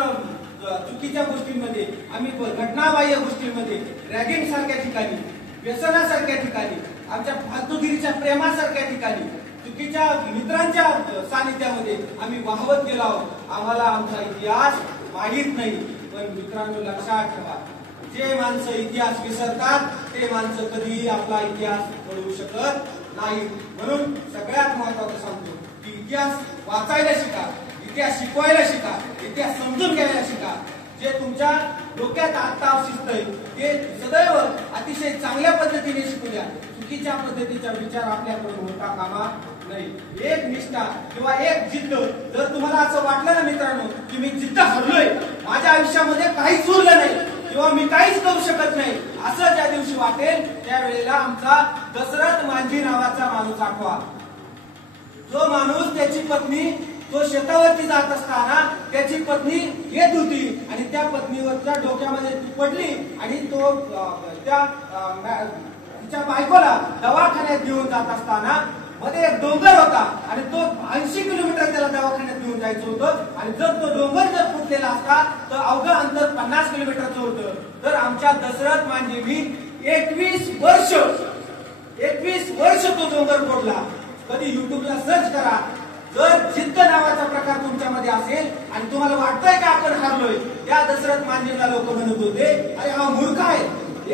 चुकीच्या गोष्टींमध्ये, आम्ही घटनाबाह्य गोष्टींमध्ये, रॅगिंग सारख्या ठिकाणी, व्यसनासारख्या ठिकाणी, आमच्या फालतूगिरीच्या प्रेमासारख्या ठिकाणी, चुकीच्या मित्रांच्या सानिध्यामध्ये आम्ही वाहवत गेलो आहोत. आम्हाला आमचा इतिहास माहित नाही. पण मित्रांनो लक्षात ठेवा, जे माणसं इतिहास विसरतात ते माणसं कधीही आपला इतिहास घडवू शकत नाही. म्हणून सगळ्यात महत्वाचं सांगतो की इतिहास वाचायला शिका, इतिहास शिकवायला शिका, इतिहास समजून घ्यायला शिका. जे तुमच्या डोक्यात आत्ता शिकतंय ते सदैव अतिशय चांगल्या पद्धतीने शिकू द्या. चुकीच्या पद्धतीचा विचार आपल्याकडून होता कामा नाही. एक निष्ठा किंवा एक जिद्द, जर तुम्हाला असं वाटलं ना मित्रांनो की मी जिद्द हरलोय, आयुष्यामध्ये काहीच उरलं नाही किंवा मी काहीच करू शकत नाही असं ज्या दिवशी वाटेल त्यावेळेला आमचा दशरथ मांझी नावाचा माणूस आठवा. जो माणूस त्याची पत्नी तो शेतावरती जात असताना त्याची पत्नी येत होती आणि त्या पत्नीवरच्या डोक्यामध्ये ती पडली आणि तो तिच्या बायकोला दवाखान्यात घेऊन जात असताना मध्ये एक डोंगर होता आणि तो 80 किलोमीटर त्याला दवाखान्यात घेऊन जायचं होतं आणि जर तो डोंगर जर फुटलेला असता तर अवघं अंतर 50 किलोमीटरचं होतं. तर आमच्या दशरथ मांझेंनी 21 वर्ष तो डोंगर फोडला. कधी युट्यूबला सर्च करा. जर जिद्द नावाचा प्रकार तुमच्यामध्ये असेल आणि तुम्हाला वाटतंय का आपण हारलोय, त्या दशरथ मांझेला लोक म्हणत होते अरे हा मूर्ख आहे,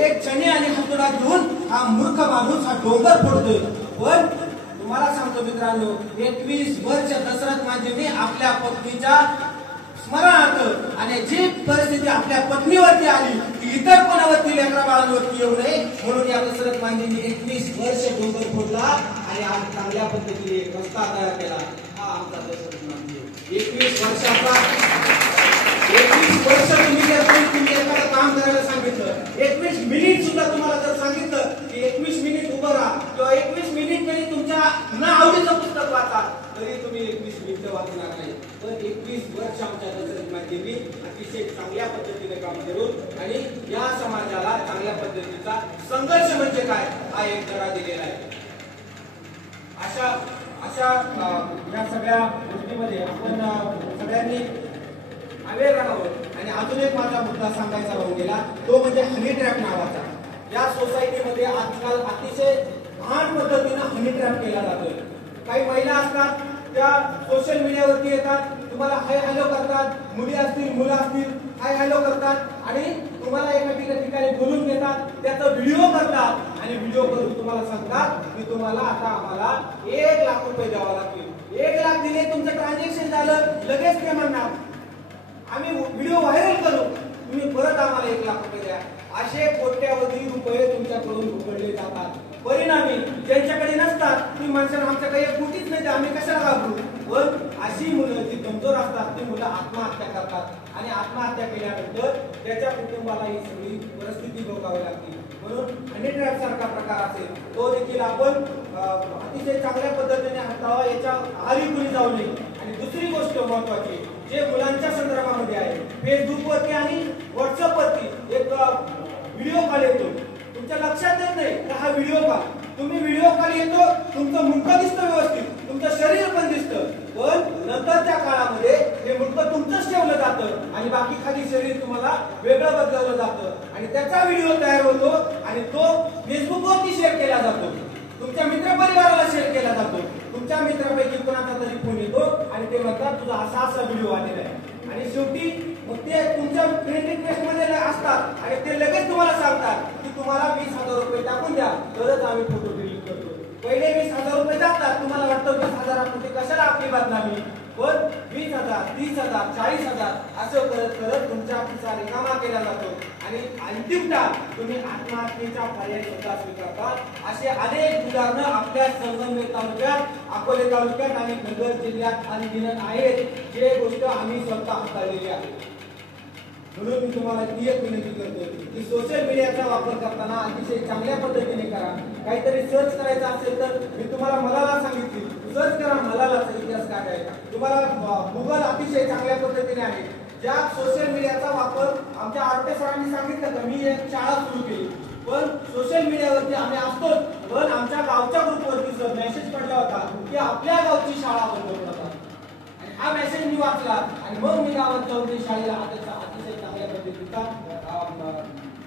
एक चणे आणि हातोडा घेऊन हा मूर्ख माणूस हा डोंगर फोडतोय. पण तुम्हाला सांगतो मित्रांनो, 21 वर्ष दशरथ मांझेंनी आपल्या पत्नीच्या स्मरणार्थ आणि जी परिस्थिती आपल्या पत्नीवरती आली ती इतर कोणावरती लेकरा बाळांवरती येऊ नये म्हणून या दशरथ मांझेंनी 21 वर्ष डोंगर फोडला आणि आज चांगल्या पद्धतीने रस्ता तयार केला. हा आमचा दशरथ मांझे. 21 वर्ष तुम्ही एखादं काम करायला सांगितलं, 21 मिनिट सुद्धा तुम्हाला जर सांगितलं की 21 मिनिट उभं राहा किंवा 21 मिनिट तरी तुमच्या न आवडीचं पुस्तक वाचा तरी तुम्ही 21 मिनिटं वाचणार नाही. पण 21 वर्ष आमच्या दशरथ मांझेंनी अतिशय चांगल्या पद्धतीने काम करून आणि या समाजाला चांगल्या पद्धतीचा संघर्ष म्हणजे काय हा एक धडा दिलेला आहे. अशा या सगळ्या गोष्टीमध्ये आपण सगळ्यांनी अवेअर राहावं. आणि अजून एक माझा मुद्दा सांगायचा राहून गेला तो म्हणजे हनी ट्रॅप नावाचा. या सोसायटीमध्ये आजकाल अतिशय घाण पद्धतीनं हनी ट्रॅप केला जातोय. काही महिला असतात त्या सोशल मीडियावरती येतात, तुम्हाला हाय हॅलो करतात, मुली असतील मुलं असतील हाय हॅलो करतात आणि तुम्हाला एका ठिकाणी बोलून घेतात, त्याचा व्हिडिओ करतात आणि व्हिडिओ करून तुम्हाला सांगतात की तुम्हाला आता आम्हाला 1 लाख रुपये द्यावा लागतील. 1 लाख दिले, तुमचं ट्रान्झॅक्शन झालं, लगेच ते म्हणणार आम्ही व्हिडिओ व्हायरल करू, तुम्ही परत आम्हाला 1 लाख रुपये द्या. असे कोट्यावधी रुपये तुमच्याकडून उकळले जातात. परिणामी ज्यांच्याकडे नसतात ती माणसं आमच्याकडे कोटीच नाही, आम्ही कशाला घाबरू. पण अशी मुलं जी कमजोर असतात ती मुलं आत्महत्या करतात आणि आत्महत्या केल्यानंतर त्याच्या कुटुंबाला ही सगळी परिस्थिती भोगावी लागते. म्हणून हनी ट्रॅप सारखा प्रकार असेल तो देखील आपण अतिशय चांगल्या पद्धतीने हाताळावा, याच्या आहारी कुणी जाऊ नये. आणि दुसरी गोष्ट महत्वाची जे मुलांच्या संदर्भामध्ये आहे, फेसबुकवरती आणि व्हॉट्सअपवरती एक व्हिडिओ कॉल येतो, तुमच्या लक्षात येत नाही का हा व्हिडिओ कॉल. तुम्ही व्हिडिओ कॉल येतो, तुमचं मुंडकं दिसतं व्यवस्थित, तुमचं शरीर पण दिसतं, पण नंतरच्या काळामध्ये हे मुंडकं तुमचंच ठेवलं जातं आणि बाकी खाली शरीर तुम्हाला वेगळं बदलवलं जातं आणि त्याचा व्हिडिओ तयार होतो आणि तो फेसबुकवरती शेअर केला जातो, तुमच्या मित्रपरिवाराला शेअर केला जातो. तुमच्या मित्रापैकी कोणाचा तरी फोन येतो आणि ते म्हणतात तुझा असा व्हिडिओ आलेला आहे आणि शेवटी मग ते तुमच्या फ्रेंड रिक्वेस्ट मध्ये असतात आणि ते लगेच तुम्हाला सांगतात की तुम्हाला 20,000 रुपये टाकून द्या तरच आम्ही फोटो डिलीट करतो. पहिले 20,000 रुपये जातात, तुम्हाला वाटतं 20,000 कशाला आपली बदनामी, पण 20,000, 30,000, 40,000 असं करत करत तुमच्या खिसा रिकामा केला जातो आणि अंतिमतः तुम्ही आत्महत्येचा पर्याय सुद्धा स्वीकारता. असे अनेक उदाहरणं आपल्या संगमनेर तालुक्यात, अकोले तालुक्यात आणि नगर जिल्ह्यात अनगिनत आहेत, जे गोष्ट आम्ही स्वतः हाताळलेली आहे. म्हणून मी तुम्हाला ती एक विनंती करतो की सोशल मीडियाचा वापर करताना अतिशय चांगल्या पद्धतीने करा. काहीतरी सर्च करायचं असेल तर मी तुम्हाला मलाला सांगितली, सर्च करा मलालाचा इतिहास काय आहे. तुम्हाला गुगल अतिशय चांगल्या पद्धतीने आहे. ज्या सोशल मीडियाचा वापर आमच्या आरोटे सरांनी सांगितलं तर मी एक शाळा सुरू केली, पण सोशल मीडियावरती आम्ही असतो, पण आमच्या गावच्या ग्रुपवरती सर मेसेज पडला होता की आपल्या गावची शाळा बंद होणार. हा मेसेज मी वाचला आणि मग मी गावात जाऊन ते शाळेला अतिशय चांगल्या पद्धतीचा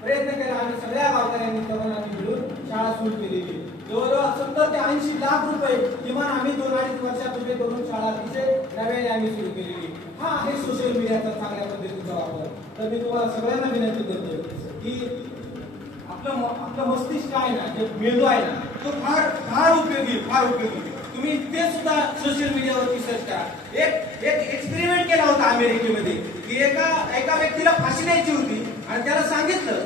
प्रयत्न केला आणि सगळ्या गावकऱ्यांनी तरुणांनी मिळून शाळा सुरू केलेली. जवळजवळ 70 ते 80 लाख रुपये किमान आम्ही 2-2.5 वर्षात उभे करून शाळा अतिशय नव्याने आम्ही सुरू केलेली. हा आहे सोशल मीडियाचा चांगल्या पद्धतीचा वापर. तर मी तुम्हाला सगळ्यांना विनंती करतो की आपलं मस्तिष्क आहे ना, जे मेंदू आहे ना, तो फार उपयोगी. तुम्ही ते सुद्धा सोशल मीडियावरती सर्च करा. एक एक्सपेरिमेंट केला होता अमेरिकेमध्ये की एका व्यक्तीला फाशी द्यायची होती आणि त्याला सांगितलं,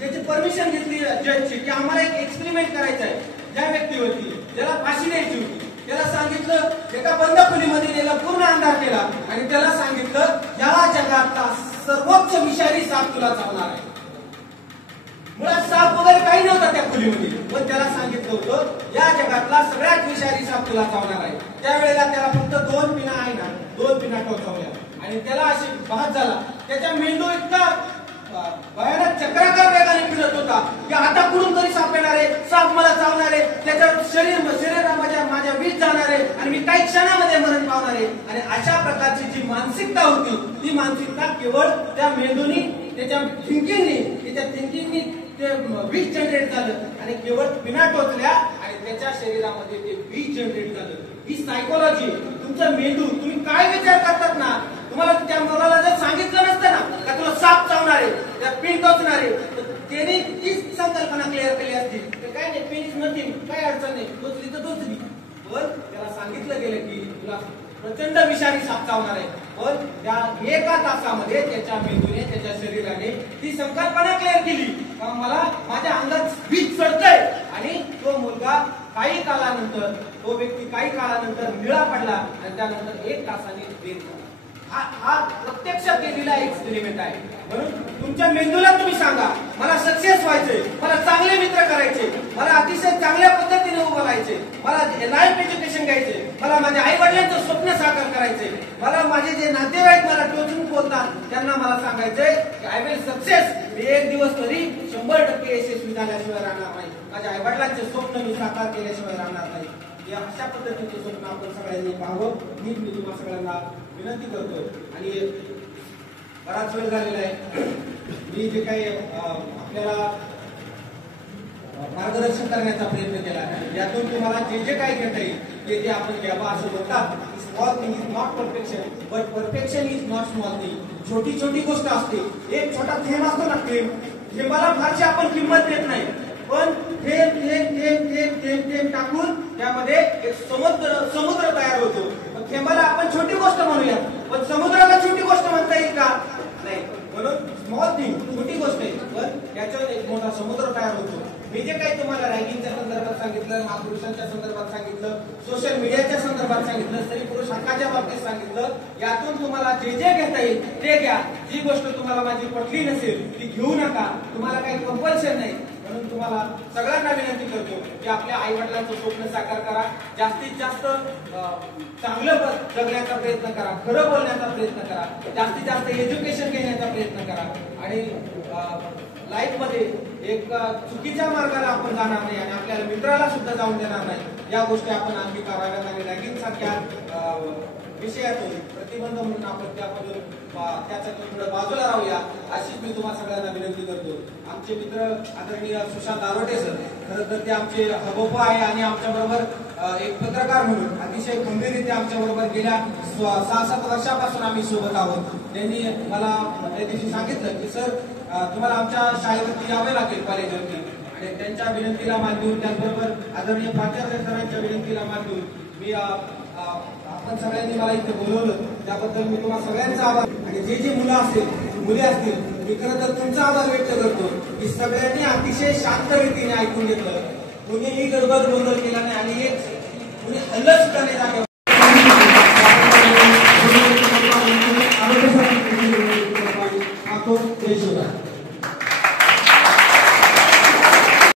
त्याची परमिशन घेतली जजची की आम्हाला एक एक्सपेरिमेंट करायचा आहे. ज्या व्यक्तीवरती ज्याला फाशी द्यायची होती त्याला सांगितलं, एका बंद खोलीमध्ये नेला, पूर्ण अंधार केला आणि त्याला सांगितलं या जगातला सर्वोच्च विषारी साप तुला चावणार आहे. मुळात साप वगैरे काही नव्हता त्या खोलीमध्ये, पण त्याला सांगितलं होतं या जगातला सगळ्यात विषारी साप तुला चावणार आहे. त्यावेळेला त्याला फक्त 2 पिना आहे ना, 2 पिना टोचवल्या आणि त्याला अशी भात झाला. त्याच्या मेंदू इतका भयानक चक्राकार वेगाने फिरत होता की आता कुठून तरी साप येणार आहे, साप मला चावणार आहे, त्याचं शरीरामध्ये माझ्या विष जाणार आहे आणि मी काही क्षणामध्ये मरण पावणार आहे. आणि अशा प्रकारची जी मानसिकता होती ती मानसिकता केवळ त्या मेंदूनी त्याच्या थिंकिंगनी ते विष जनरेट झालं आणि केवळ पिना टोचल्या आणि त्याच्या शरीरामध्ये ते विष जनरेट झालं. ही सायकोलॉजी, तुमचा मेंदू, तुम्ही काय विचार करतात ना, तुम्हाला त्या मुलाला जर सांगितलं नसतं ना का तुला साप चावणार आहे, त्या पिन टोचणार आहे, तर त्याने तीच संकल्पना क्लिअर केली असती. काय नाही, पिन इज नथिंग, काय अडचण नाही, टोचली तर टोचली. पण त्याला सांगितलं गेलं की तुला प्रचंड विषारी साप चावणार आहे. पण त्या एका तासामध्ये त्याच्या मेंदूने, त्याच्या शरीराने ती संकल्पना क्लिअर केली का मला माझ्या अंगात विष चढतंय. आणि तो मुलगा काही काळानंतर, तो व्यक्ती काही काळानंतर निळा पडला आणि त्यानंतर 1 तासाने डेथ झाला. हा प्रत्यक्ष केलेला एक्सपेरिमेंट आहे. म्हणून तुमच्या मेंदूला तुम्ही सांगा मला सक्सेस व्हायचंय, मला चांगले मित्र करायचे, मला अतिशय चांगल्या पद्धतीने उभं राहायचे, मला लाईफ एज्युकेशन घ्यायचे, मला माझ्या आई वडिलांचं स्वप्न साकार करायचे, मला माझे जे नातेवाईक मला टोचून बोलतात त्यांना मला सांगायचंय की आय विल सक्सेस. मी एक दिवस तरी 100% यशस्वी झाल्याशिवाय राहणार नाही, माझ्या आई वडिलांचे स्वप्न मी साकार केल्याशिवाय राहणार नाही. या अशा पद्धतीचे स्वप्न आपण सगळ्यांनी पाहावं ही मी तुम्हा सगळ्यांना विनंती करतो. आणि बराच वेळ झालेला आहे. मी जे काही आपल्याला मार्गदर्शन करण्याचा प्रयत्न केला यातून तुम्हाला जे काही घेता येईल ते आपण घ्यावं. असं म्हणतात small thing is not perfection but perfection is not small thing. छोटी छोटी गोष्ट असते, एक छोटा थेंब असतो ना, थेंबाला फारशी आपण किंमत देत नाही, पण थेंब थेंब थेंब थेंब थेंब थेंब टाकून त्यामध्ये एक समुद्र तयार होतो. थेंबाला आपण छोटी गोष्ट म्हणूया, पण समुद्राला छोटी गोष्ट म्हणता येईल का? नाही. म्हणून स्मॉल थिंग छोटी गोष्ट आहे, पण त्याच्यावर एक मोठा समुद्र तयार होतो. मी जे काही तुम्हाला रँकिंगच्या संदर्भात सांगितलं, महापुरुषांच्या संदर्भात सांगितलं, सोशल मीडियाच्या संदर्भात सांगितलं, स्त्री पुरुष हक्काच्या बाबतीत सांगितलं, यातून तुम्हाला जे घेता येईल ते घ्या. जी गोष्ट तुम्हाला माझी पटली नसेल ती घेऊ नका. तुम्हाला काही कंपल्शन नाही. म्हणून तुम्हाला सगळ्यांना विनंती करतो की आपल्या आई वडिलांचं स्वप्न साकार करा, जास्तीत जास्त चांगलं जगण्याचा प्रयत्न करा, खरं बोलण्याचा प्रयत्न करा, जास्तीत जास्त एज्युकेशन घेण्याचा प्रयत्न करा आणि लाईफ मध्ये एक चुकीच्या मार्गाला आपण जाणार नाही आणि आपल्याला मित्राला सुद्धा जाऊन देणार नाही. या गोष्टी आपण अंगीकाराव्यात आणि रँकिंग सारख्या विषयातून प्रतिबंध म्हणून आपण त्यामधून त्याच्यातून थोडं बाजूला राहूया अशी मी तुम्हाला सगळ्यांना विनंती करतो. आमचे मित्र आदरणीय सुशांत आरोटे सर, खरं तर ते आमचे हबोपा आहे आणि आमच्या बरोबर एक पत्रकार म्हणून अतिशय गंभीररित्या आमच्या बरोबर गेल्या 6-7 वर्षापासून आम्ही सोबत आहोत. त्यांनी मला त्या दिवशी सांगितलं की सर तुम्हाला आमच्या शाळेवरती यावे लागेल, कॉलेजवरती. आणि त्यांच्या विनंतीला मान देऊन, त्याचबरोबर आदरणीय प्राचार्य सरांच्या विनंतीला मान देऊन मी आपण सगळ्यांनी मला इथे बोलवलं त्याबद्दल मी तुम्हाला सगळ्यांचा आभार. आणि जे मुलं असतील, मुली असतील, मी खरं तर तुमचा आभार व्यक्त करतो की सगळ्यांनी अतिशय शांत रीतीने ऐकून घेतलं. कुणीही गडबड गोंधळ केला नाही आणि कुणी हल्ला सुद्धा नाही झाला.